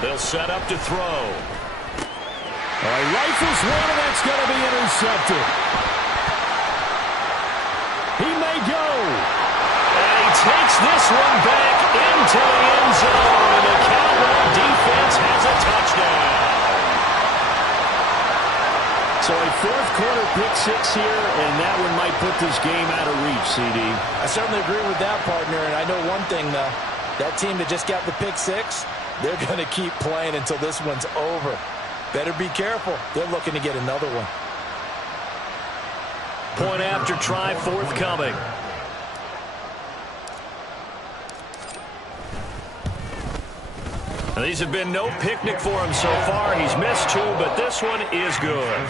They'll set up to throw. Rifles one, and that's going to be intercepted. He may go takes this one back into the end zone, and the Cowboy defense has a touchdown. So a fourth-quarter pick-6 here, and that one might put this game out of reach, CD. I certainly agree with that, partner, and I know one thing, though. That team that just got the pick-6, they're going to keep playing until this one's over. Better be careful. They're looking to get another one. Point after try forthcoming. Now, these have been no picnic for him so far. He's missed 2, but this one is good.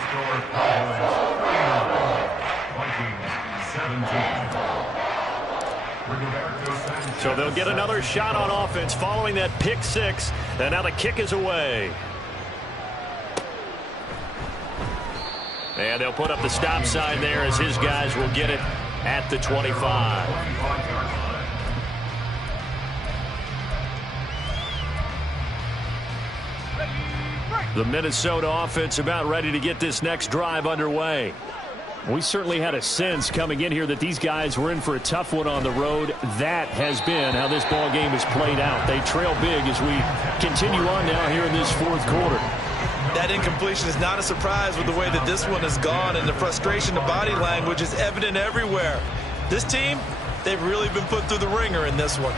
So they'll get another shot on offense following that pick-6, and now the kick is away. And they'll put up the stop sign there as his guys will get it at the 25. The Minnesota offense about ready to get this next drive underway. We certainly had a sense coming in here that these guys were in for a tough one on the road. That has been how this ball game has played out. They trail big as we continue on now here in this fourth quarter. That incompletion is not a surprise with the way that this one has gone, and the frustration, the body language is evident everywhere. This team, they've really been put through the ringer in this one.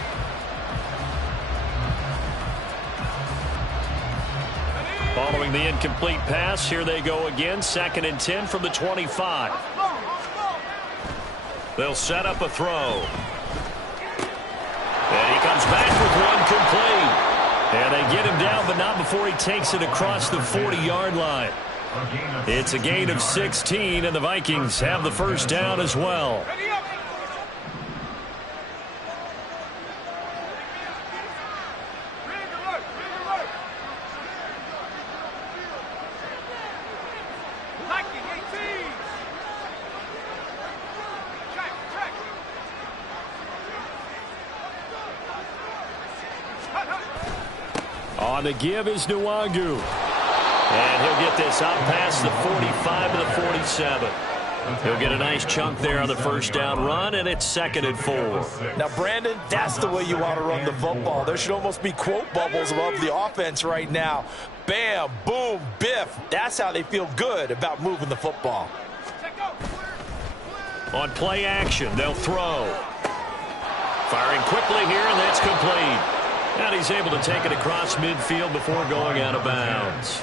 Following the incomplete pass, here they go again. 2nd and 10 from the 25. They'll set up a throw. And he comes back with one complete. And they get him down, but not before he takes it across the 40-yard line. It's a gain of 16, and the Vikings have the first down as well. On the give is Nwangu. And he'll get this out past the 45 to the 47. He'll get a nice chunk there on the first down run, and it's 2nd and 4. Now, Brandon, that's the way you want to run the football. There should almost be quote bubbles above the offense right now. Bam, boom, biff. That's how they feel good about moving the football. On play action, they'll throw. Firing quickly here, and that's complete. And he's able to take it across midfield before going out of bounds.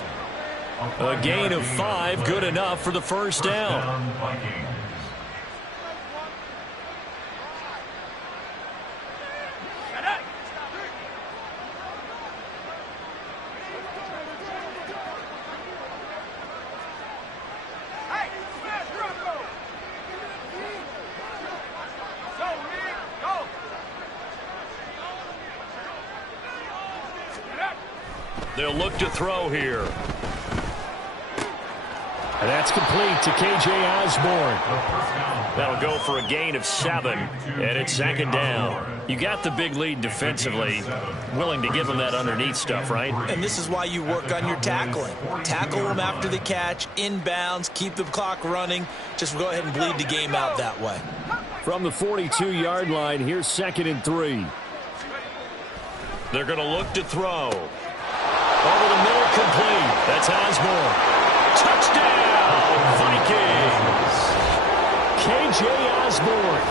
A gain of 5, good enough for the first down. They'll look to throw here. And that's complete to K.J. Osborne. That'll go for a gain of 7, and it's 2nd down. You got the big lead defensively, willing to give them that underneath stuff, right? And this is why you work on your tackling. Tackle them after the catch, inbounds, keep the clock running. Just go ahead and bleed the game out that way. From the 42-yard line, here's 2nd and 3. They're going to look to throw. Over the middle, complete. That's Osborne. Touchdown, Vikings. K.J. Osborne.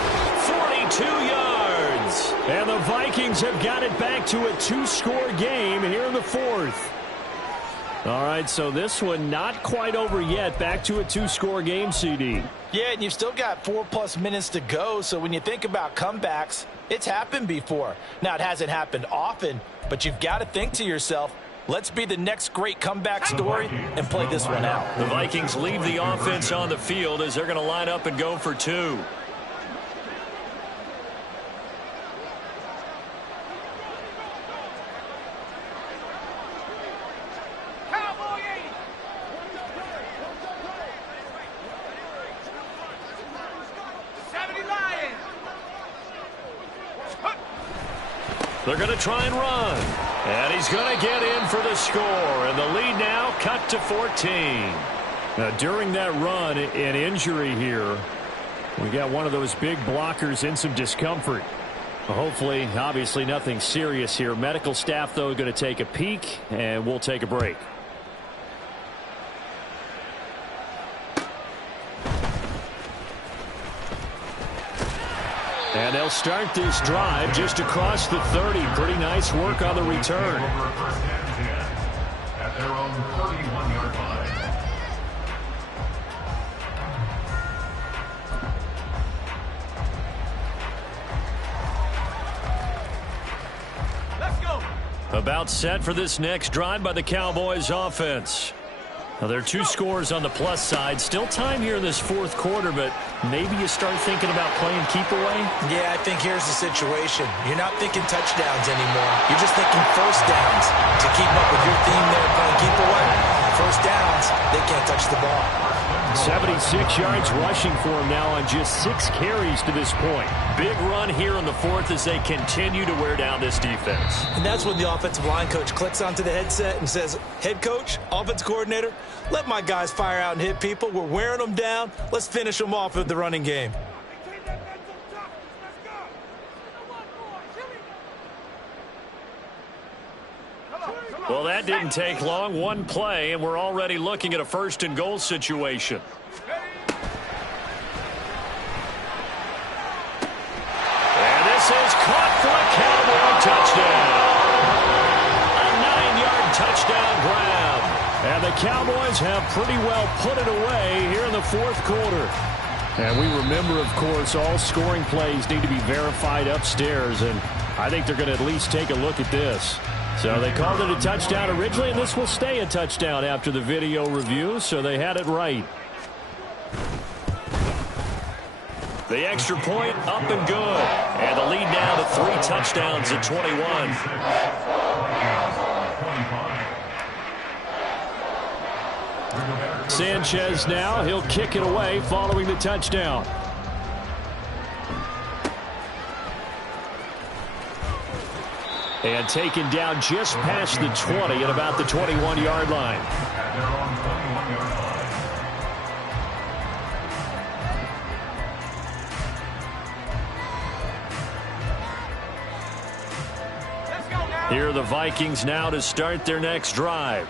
42 yards. And the Vikings have got it back to a 2-score game here in the 4th. All right, so this one not quite over yet. Back to a 2-score game, CD. Yeah, and you've still got 4+ minutes to go, so when you think about comebacks, it's happened before. Now, it hasn't happened often, but you've got to think to yourself, let's be the next great comeback story and play this one out. The Vikings leave the offense on the field as they're going to line up and go for 2. They're going to try and run. And he's going to get in for the score. And the lead now cut to 14. Now, during that run, an injury here. We got one of those big blockers in some discomfort. Hopefully, obviously nothing serious here. Medical staff, though, going to take a peek, and we'll take a break. And they'll start this drive just across the 30. Pretty nice work on the return. First and 10 at their own 31-yard line. Let's go. About set for this next drive by the Cowboys offense. Now, there are 2 scores on the plus side. Still time here in this fourth quarter, but maybe you start thinking about playing keep away? Yeah, I think here's the situation. You're not thinking touchdowns anymore. You're just thinking first downs. To keep up with your theme there, playing keep away, first downs, they can't touch the ball. 76 yards rushing for him now on just 6 carries to this point. Big run here in the fourth as they continue to wear down this defense. And that's when the offensive line coach clicks onto the headset and says, head coach, offense coordinator, let my guys fire out and hit people. We're wearing them down. Let's finish them off with the running game. Well, that didn't take long. One play, and we're already looking at a first and goal situation. And this is caught for a Cowboy touchdown. A 9-yard touchdown grab. And the Cowboys have pretty well put it away here in the fourth quarter. And we remember, of course, all scoring plays need to be verified upstairs, and I think they're going to at least take a look at this. So they called it a touchdown originally, and this will stay a touchdown after the video review, so they had it right. The extra point up and good. And the lead now to 3 touchdowns at 21. Sanchez now, he'll kick it away following the touchdown. And taken down just past the 20 at about the 21-yard line. Here are the Vikings now to start their next drive.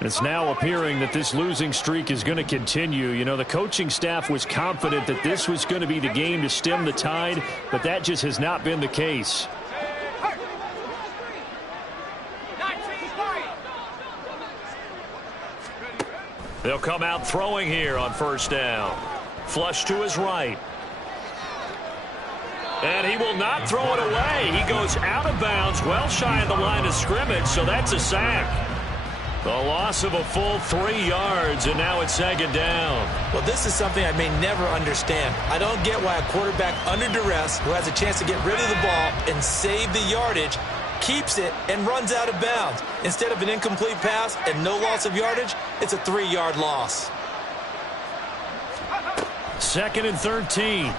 It's now appearing that this losing streak is going to continue. You know, the coaching staff was confident that this was going to be the game to stem the tide, but that just has not been the case. They'll come out throwing here on first down. Flush to his right. And he will not throw it away. He goes out of bounds, well shy of the line of scrimmage, so that's a sack. The loss of a full 3 yards, and now it's second down. Well, this is something I may never understand. I don't get why a quarterback under duress who has a chance to get rid of the ball and save the yardage keeps it and runs out of bounds. Instead of an incomplete pass and no loss of yardage, it's a 3-yard loss. Second and 13.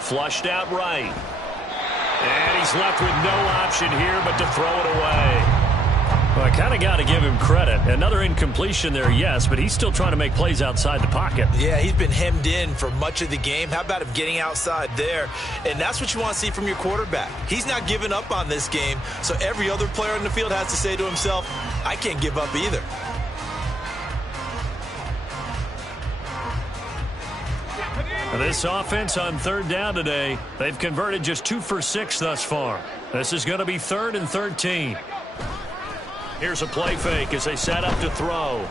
Flushed out right. And he's left with no option here but to throw it away. Well, I kind of got to give him credit. Another incompletion there, yes, but he's still trying to make plays outside the pocket. Yeah, he's been hemmed in for much of the game. How about him getting outside there? And that's what you want to see from your quarterback. He's not giving up on this game, so every other player in the field has to say to himself, I can't give up either. And this offense on third down today, they've converted just 2 for 6 thus far. This is going to be 3rd and 13. Here's a play fake as they set up to throw.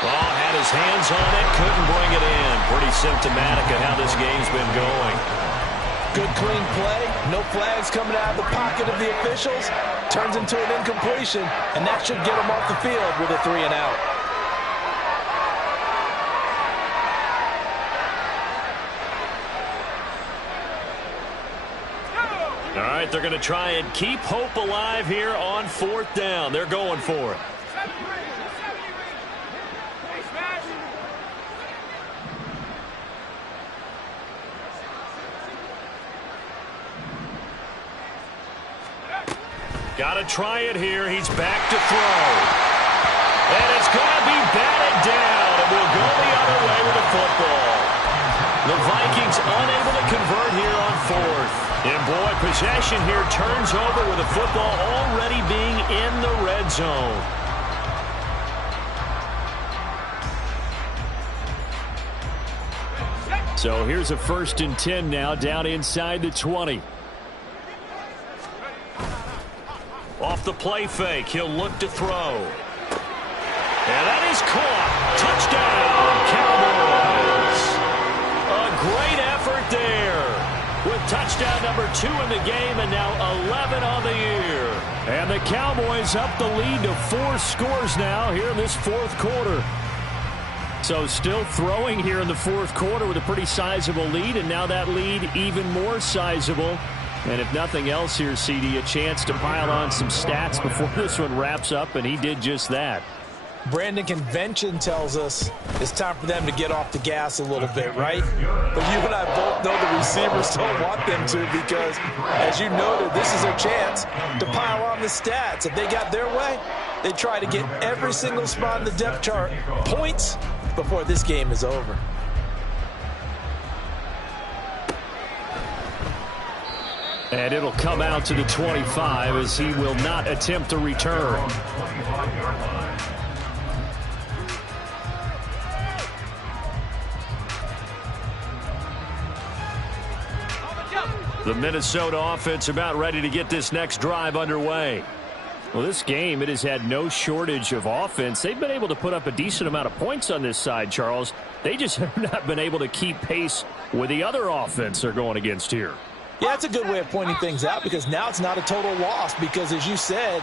Ball had his hands on it, couldn't bring it in. Pretty symptomatic of how this game's been going. Good clean play, no flags coming out of the pocket of the officials. Turns into an incompletion, and that should get them off the field with a 3 and out. All right, they're going to try and keep hope alive here on 4th down. They're going for it. Got to try it here. He's back to throw. And it's going to be batted down. And we'll go the other way with the football. The Vikings unable to convert here on fourth. And boy, possession here turns over with the football already being in the red zone. So here's a 1st and 10 now down inside the 20. Off the play fake, he'll look to throw. And that is caught. Touchdown, Cowboys. A great effort there. With touchdown number 2 in the game and now 11 on the year. And the Cowboys up the lead to 4 scores now here in this 4th quarter. So still throwing here in the 4th quarter with a pretty sizable lead, and now that lead even more sizable. And if nothing else here, CD, a chance to pile on some stats before this one wraps up, and he did just that. Brandon, convention tells us it's time for them to get off the gas a little bit, right? But you and I both know the receivers don't want them to because, as you noted, this is their chance to pile on the stats. If they got their way, they try to get every single spot in the depth chart points before this game is over. And it'll come out to the 25 as he will not attempt to return. The Minnesota offense about ready to get this next drive underway. Well, this game, it has had no shortage of offense. They've been able to put up a decent amount of points on this side, Charles. They just have not been able to keep pace with the other offense they're going against here. Yeah, that's a good way of pointing things out because now it's not a total loss because, as you said,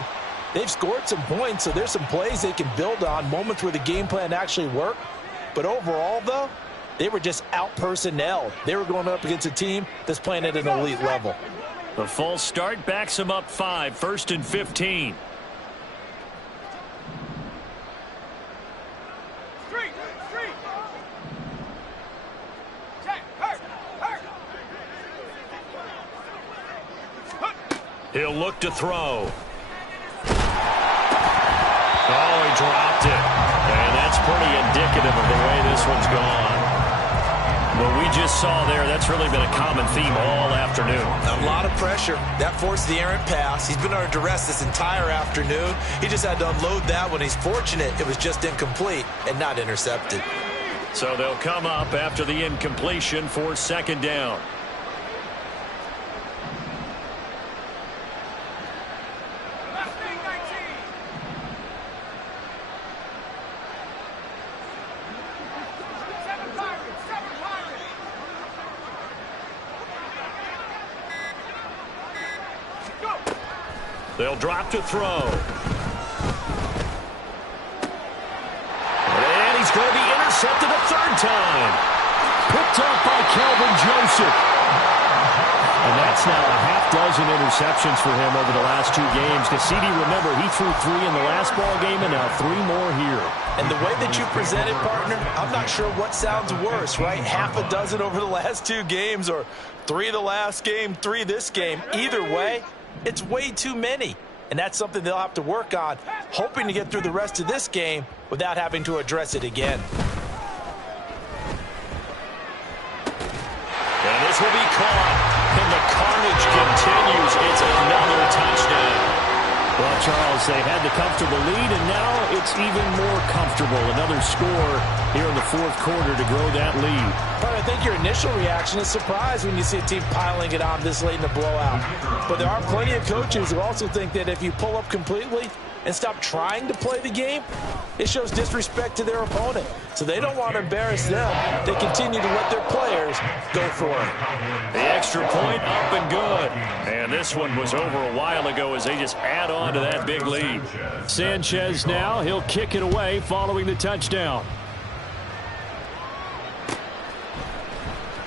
they've scored some points, so there's some plays they can build on, moments where the game plan actually worked. But overall, though, they were just out-personnelled. They were going up against a team that's playing at an elite level. The false start backs them up 5, 1st and 15. He'll look to throw. Oh, he dropped it. And that's pretty indicative of the way this one's gone. What we just saw there, that's really been a common theme all afternoon. A lot of pressure. That forced the errant pass. He's been under duress this entire afternoon. He just had to unload that one. He's fortunate it was just incomplete and not intercepted. So they'll come up after the incompletion for 2nd down. They'll drop to throw. And he's going to be intercepted a 3rd time. Picked up by Kelvin Joseph. And that's now a half-dozen interceptions for him over the last 2 games. Because CD, remember, he threw 3 in the last ball game and now 3 more here. And the way that you presented, partner, I'm not sure what sounds worse, right? Half a dozen over the last 2 games or 3 the last game, 3 this game. Either way, it's way too many, and that's something they'll have to work on, hoping to get through the rest of this game without having to address it again. And this will be caught, and the carnage continues. It's another touchdown. Well, Charles, they had the comfortable lead, and now it's even more comfortable. Another score here in the 4th quarter to grow that lead. But I think your initial reaction is surprise when you see a team piling it on this late in the blowout. But there are plenty of coaches who also think that if you pull up completely and stop trying to play the game, it shows disrespect to their opponent. So they don't want to embarrass them. They continue to let their players go for it. The extra point up and good. And this one was over a while ago as they just add on to that big lead. Sanchez now, he'll kick it away following the touchdown.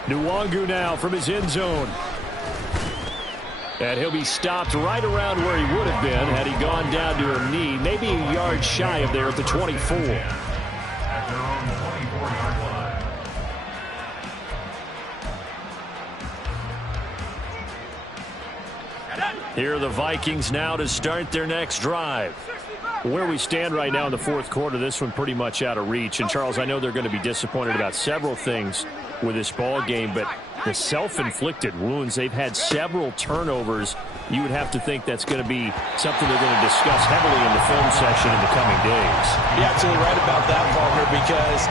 Nwangu now from his end zone. And he'll be stopped right around where he would have been had he gone down to a knee, maybe a yard shy of there at the 24. At their own 24-yard line. Here are the Vikings now to start their next drive. Where we stand right now in the 4th quarter, this one pretty much out of reach. And, Charles, I know they're going to be disappointed about several things. with this ball game, but the self-inflicted wounds, they've had several turnovers. You would have to think that's going to be something they're going to discuss heavily in the film session in the coming days. You're absolutely right about that, partner, because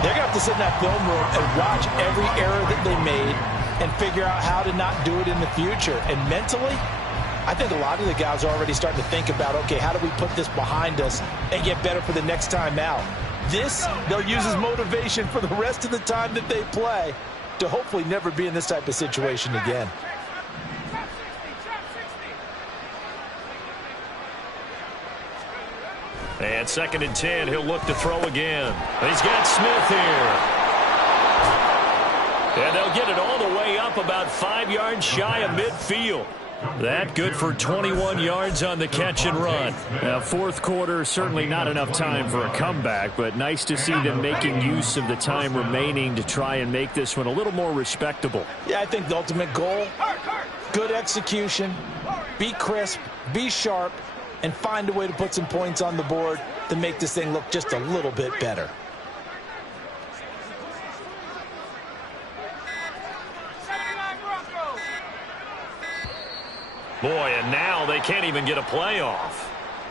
they're going to have to sit in that film room and watch every error that they made and figure out how to not do it in the future. And mentally, I think a lot of the guys are already starting to think about, okay, how do we put this behind us and get better for the next time out? This, they'll use as motivation for the rest of the time that they play to hopefully never be in this type of situation again. And 2nd and 10, he'll look to throw again. He's got Smith here. And they'll get it all the way up about 5 yards shy of midfield. That good for 21 yards on the catch and run. Now, fourth quarter, certainly not enough time for a comeback, but nice to see them making use of the time remaining to try and make this one a little more respectable. Yeah, I think the ultimate goal, good execution, be crisp, be sharp, and find a way to put some points on the board to make this thing look just a little bit better. Boy, and now they can't even get a playoff.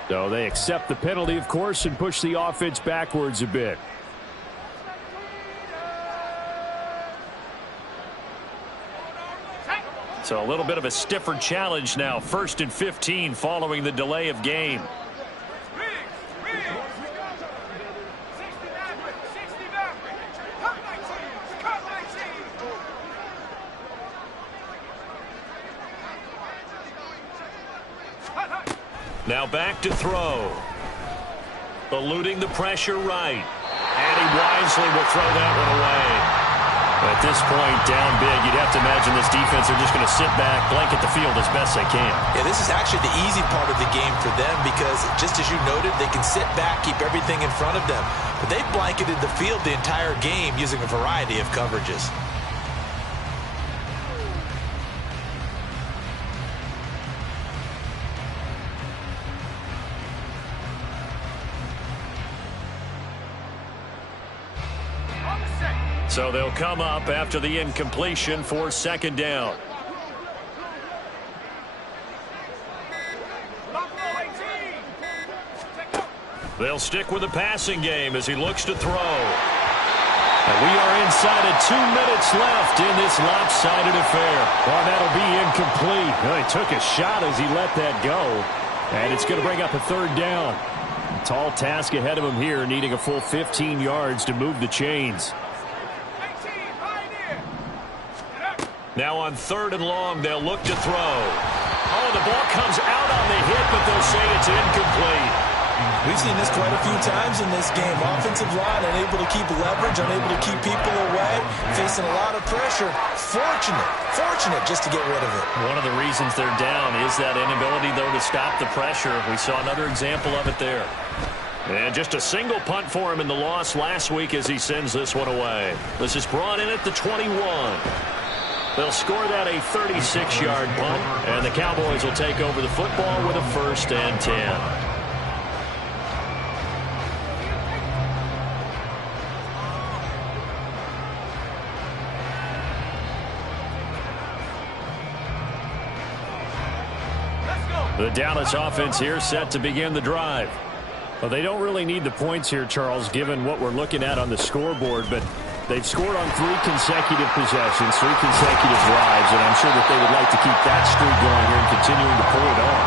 So they accept the penalty, of course, and push the offense backwards a bit. So a little bit of a stiffer challenge now. 1st and 15 following the delay of game. Now back to throw. Eluding the pressure right. And he wisely will throw that one away. At this point, down big, you'd have to imagine this defense are just going to sit back, blanket the field as best they can. Yeah, this is actually the easy part of the game for them because, just as you noted, they can sit back, keep everything in front of them. But they've blanketed the field the entire game using a variety of coverages. So they'll come up after the incompletion for 2nd down. They'll stick with the passing game as he looks to throw. And we are inside of 2 minutes left in this lopsided affair. Well, that'll be incomplete. Well, he took a shot as he let that go. And it's going to bring up a 3rd down. A tall task ahead of him here, needing a full 15 yards to move the chains. Now on 3rd and long, they'll look to throw. Oh, the ball comes out on the hit, but they'll say it's incomplete. We've seen this quite a few times in this game. Offensive line unable to keep leverage, unable to keep people away, facing a lot of pressure. Fortunate just to get rid of it. One of the reasons they're down is that inability, though, to stop the pressure. We saw another example of it there. And just a single punt for him in the loss last week as he sends this one away. This is brought in at the 21. They'll score that a 36-yard punt, and the Cowboys will take over the football with a 1st and 10. The Dallas offense here set to begin the drive. Well, they don't really need the points here, Charles, given what we're looking at on the scoreboard, but they've scored on 3 consecutive possessions, 3 consecutive drives, and I'm sure that they would like to keep that streak going here and continuing to pull it on.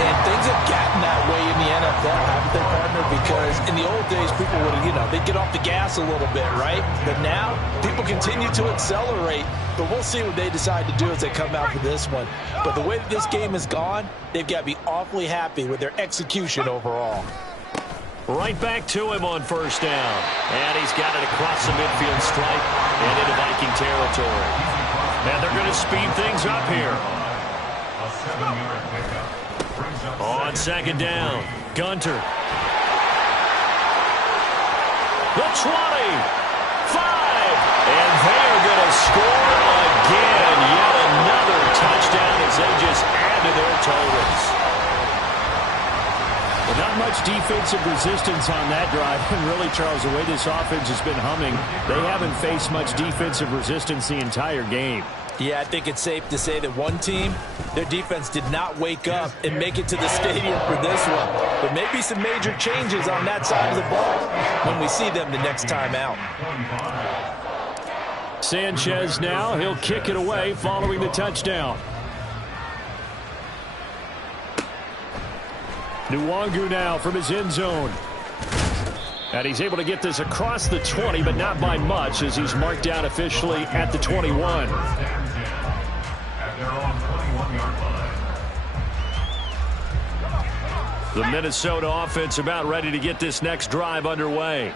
And things have gotten that way in the NFL, haven't they, partner? Because in the old days, people would, they'd get off the gas a little bit, right? But now, people continue to accelerate. But we'll see what they decide to do as they come out for this one. But the way that this game has gone, they've got to be awfully happy with their execution overall. Right back to him on 1st down. And he's got it across the midfield stripe and into Viking territory. And they're going to speed things up here. A 7-yard pickup. On 2nd down, Gunter. The 20, 5, and they're going to score again. Yet another touchdown as they just add to their totals. But not much defensive resistance on that drive. And really, Charles, the way this offense has been humming, they haven't faced much defensive resistance the entire game. Yeah, I think it's safe to say that one team, their defense did not wake up and make it to the stadium for this one. There may be some major changes on that side of the ball when we see them the next time out. Sanchez now, he'll kick it away following the touchdown. Nwangu now from his end zone. And he's able to get this across the 20, but not by much as he's marked down officially at the 21. At their own 21-yard line. The Minnesota offense about ready to get this next drive underway.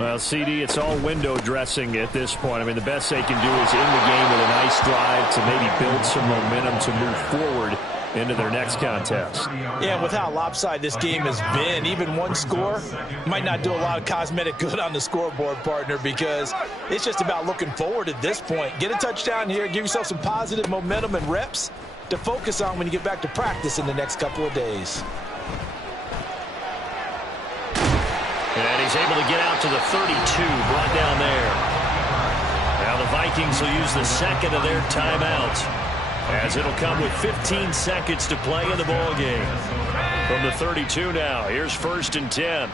Well, CD, it's all window dressing at this point. I mean, the best they can do is end the game with a nice drive to maybe build some momentum to move forward into their next contest. Yeah, with how lopsided this game has been, even one score might not do a lot of cosmetic good on the scoreboard, partner, because it's just about looking forward at this point. Get a touchdown here, give yourself some positive momentum and reps to focus on when you get back to practice in the next couple of days. And he's able to get out to the 32, brought down there. Now the Vikings will use the second of their timeouts, as it'll come with 15 seconds to play in the ballgame. From the 32 now, here's 1st and 10.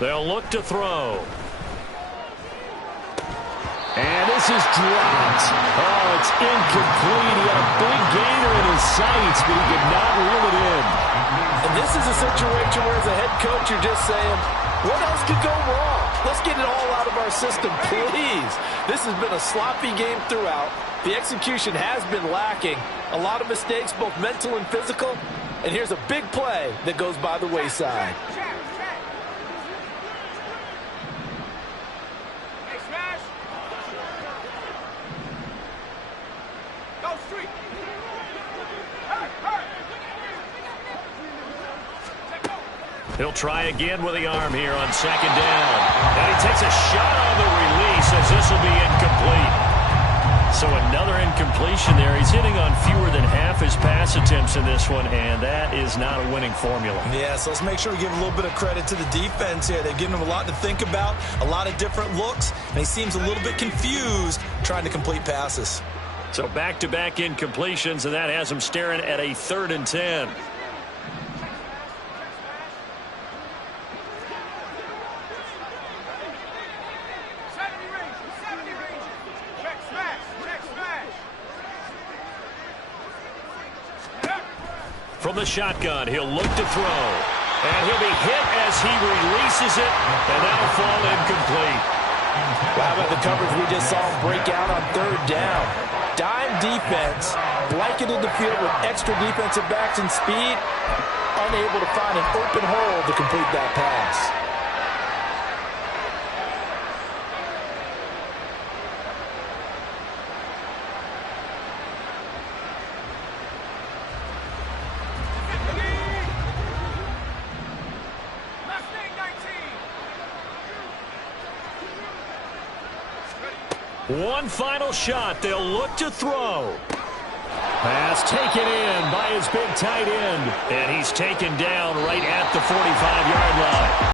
They'll look to throw. And this is dropped. Oh, it's incomplete. He had a big gainer in his sights, but he could not reel it in. And this is a situation where, as a head coach, you're just saying, what else could go wrong? Let's get it all out of our system, please. This has been a sloppy game throughout. The execution has been lacking. A lot of mistakes, both mental and physical. And here's a big play that goes by the wayside. He'll try again with the arm here on 2nd down. And he takes a shot on the release as this will be incomplete. So another incompletion there. He's hitting on fewer than half his pass attempts in this one, and that is not a winning formula. Yeah, so let's make sure we give a little bit of credit to the defense here. They've given him a lot to think about, a lot of different looks, and he seems a little bit confused trying to complete passes. So back-to-back incompletions, and that has him staring at a 3rd and 10. From the shotgun, he'll look to throw. And he'll be hit as he releases it, and that'll fall incomplete. Well, how about the coverage we just saw him break out on 3rd down? Dime defense, blanketed the field with extra defensive backs and speed, unable to find an open hole to complete that pass. One final shot. They'll look to throw. Pass taken in by his big tight end. And he's taken down right at the 45-yard line.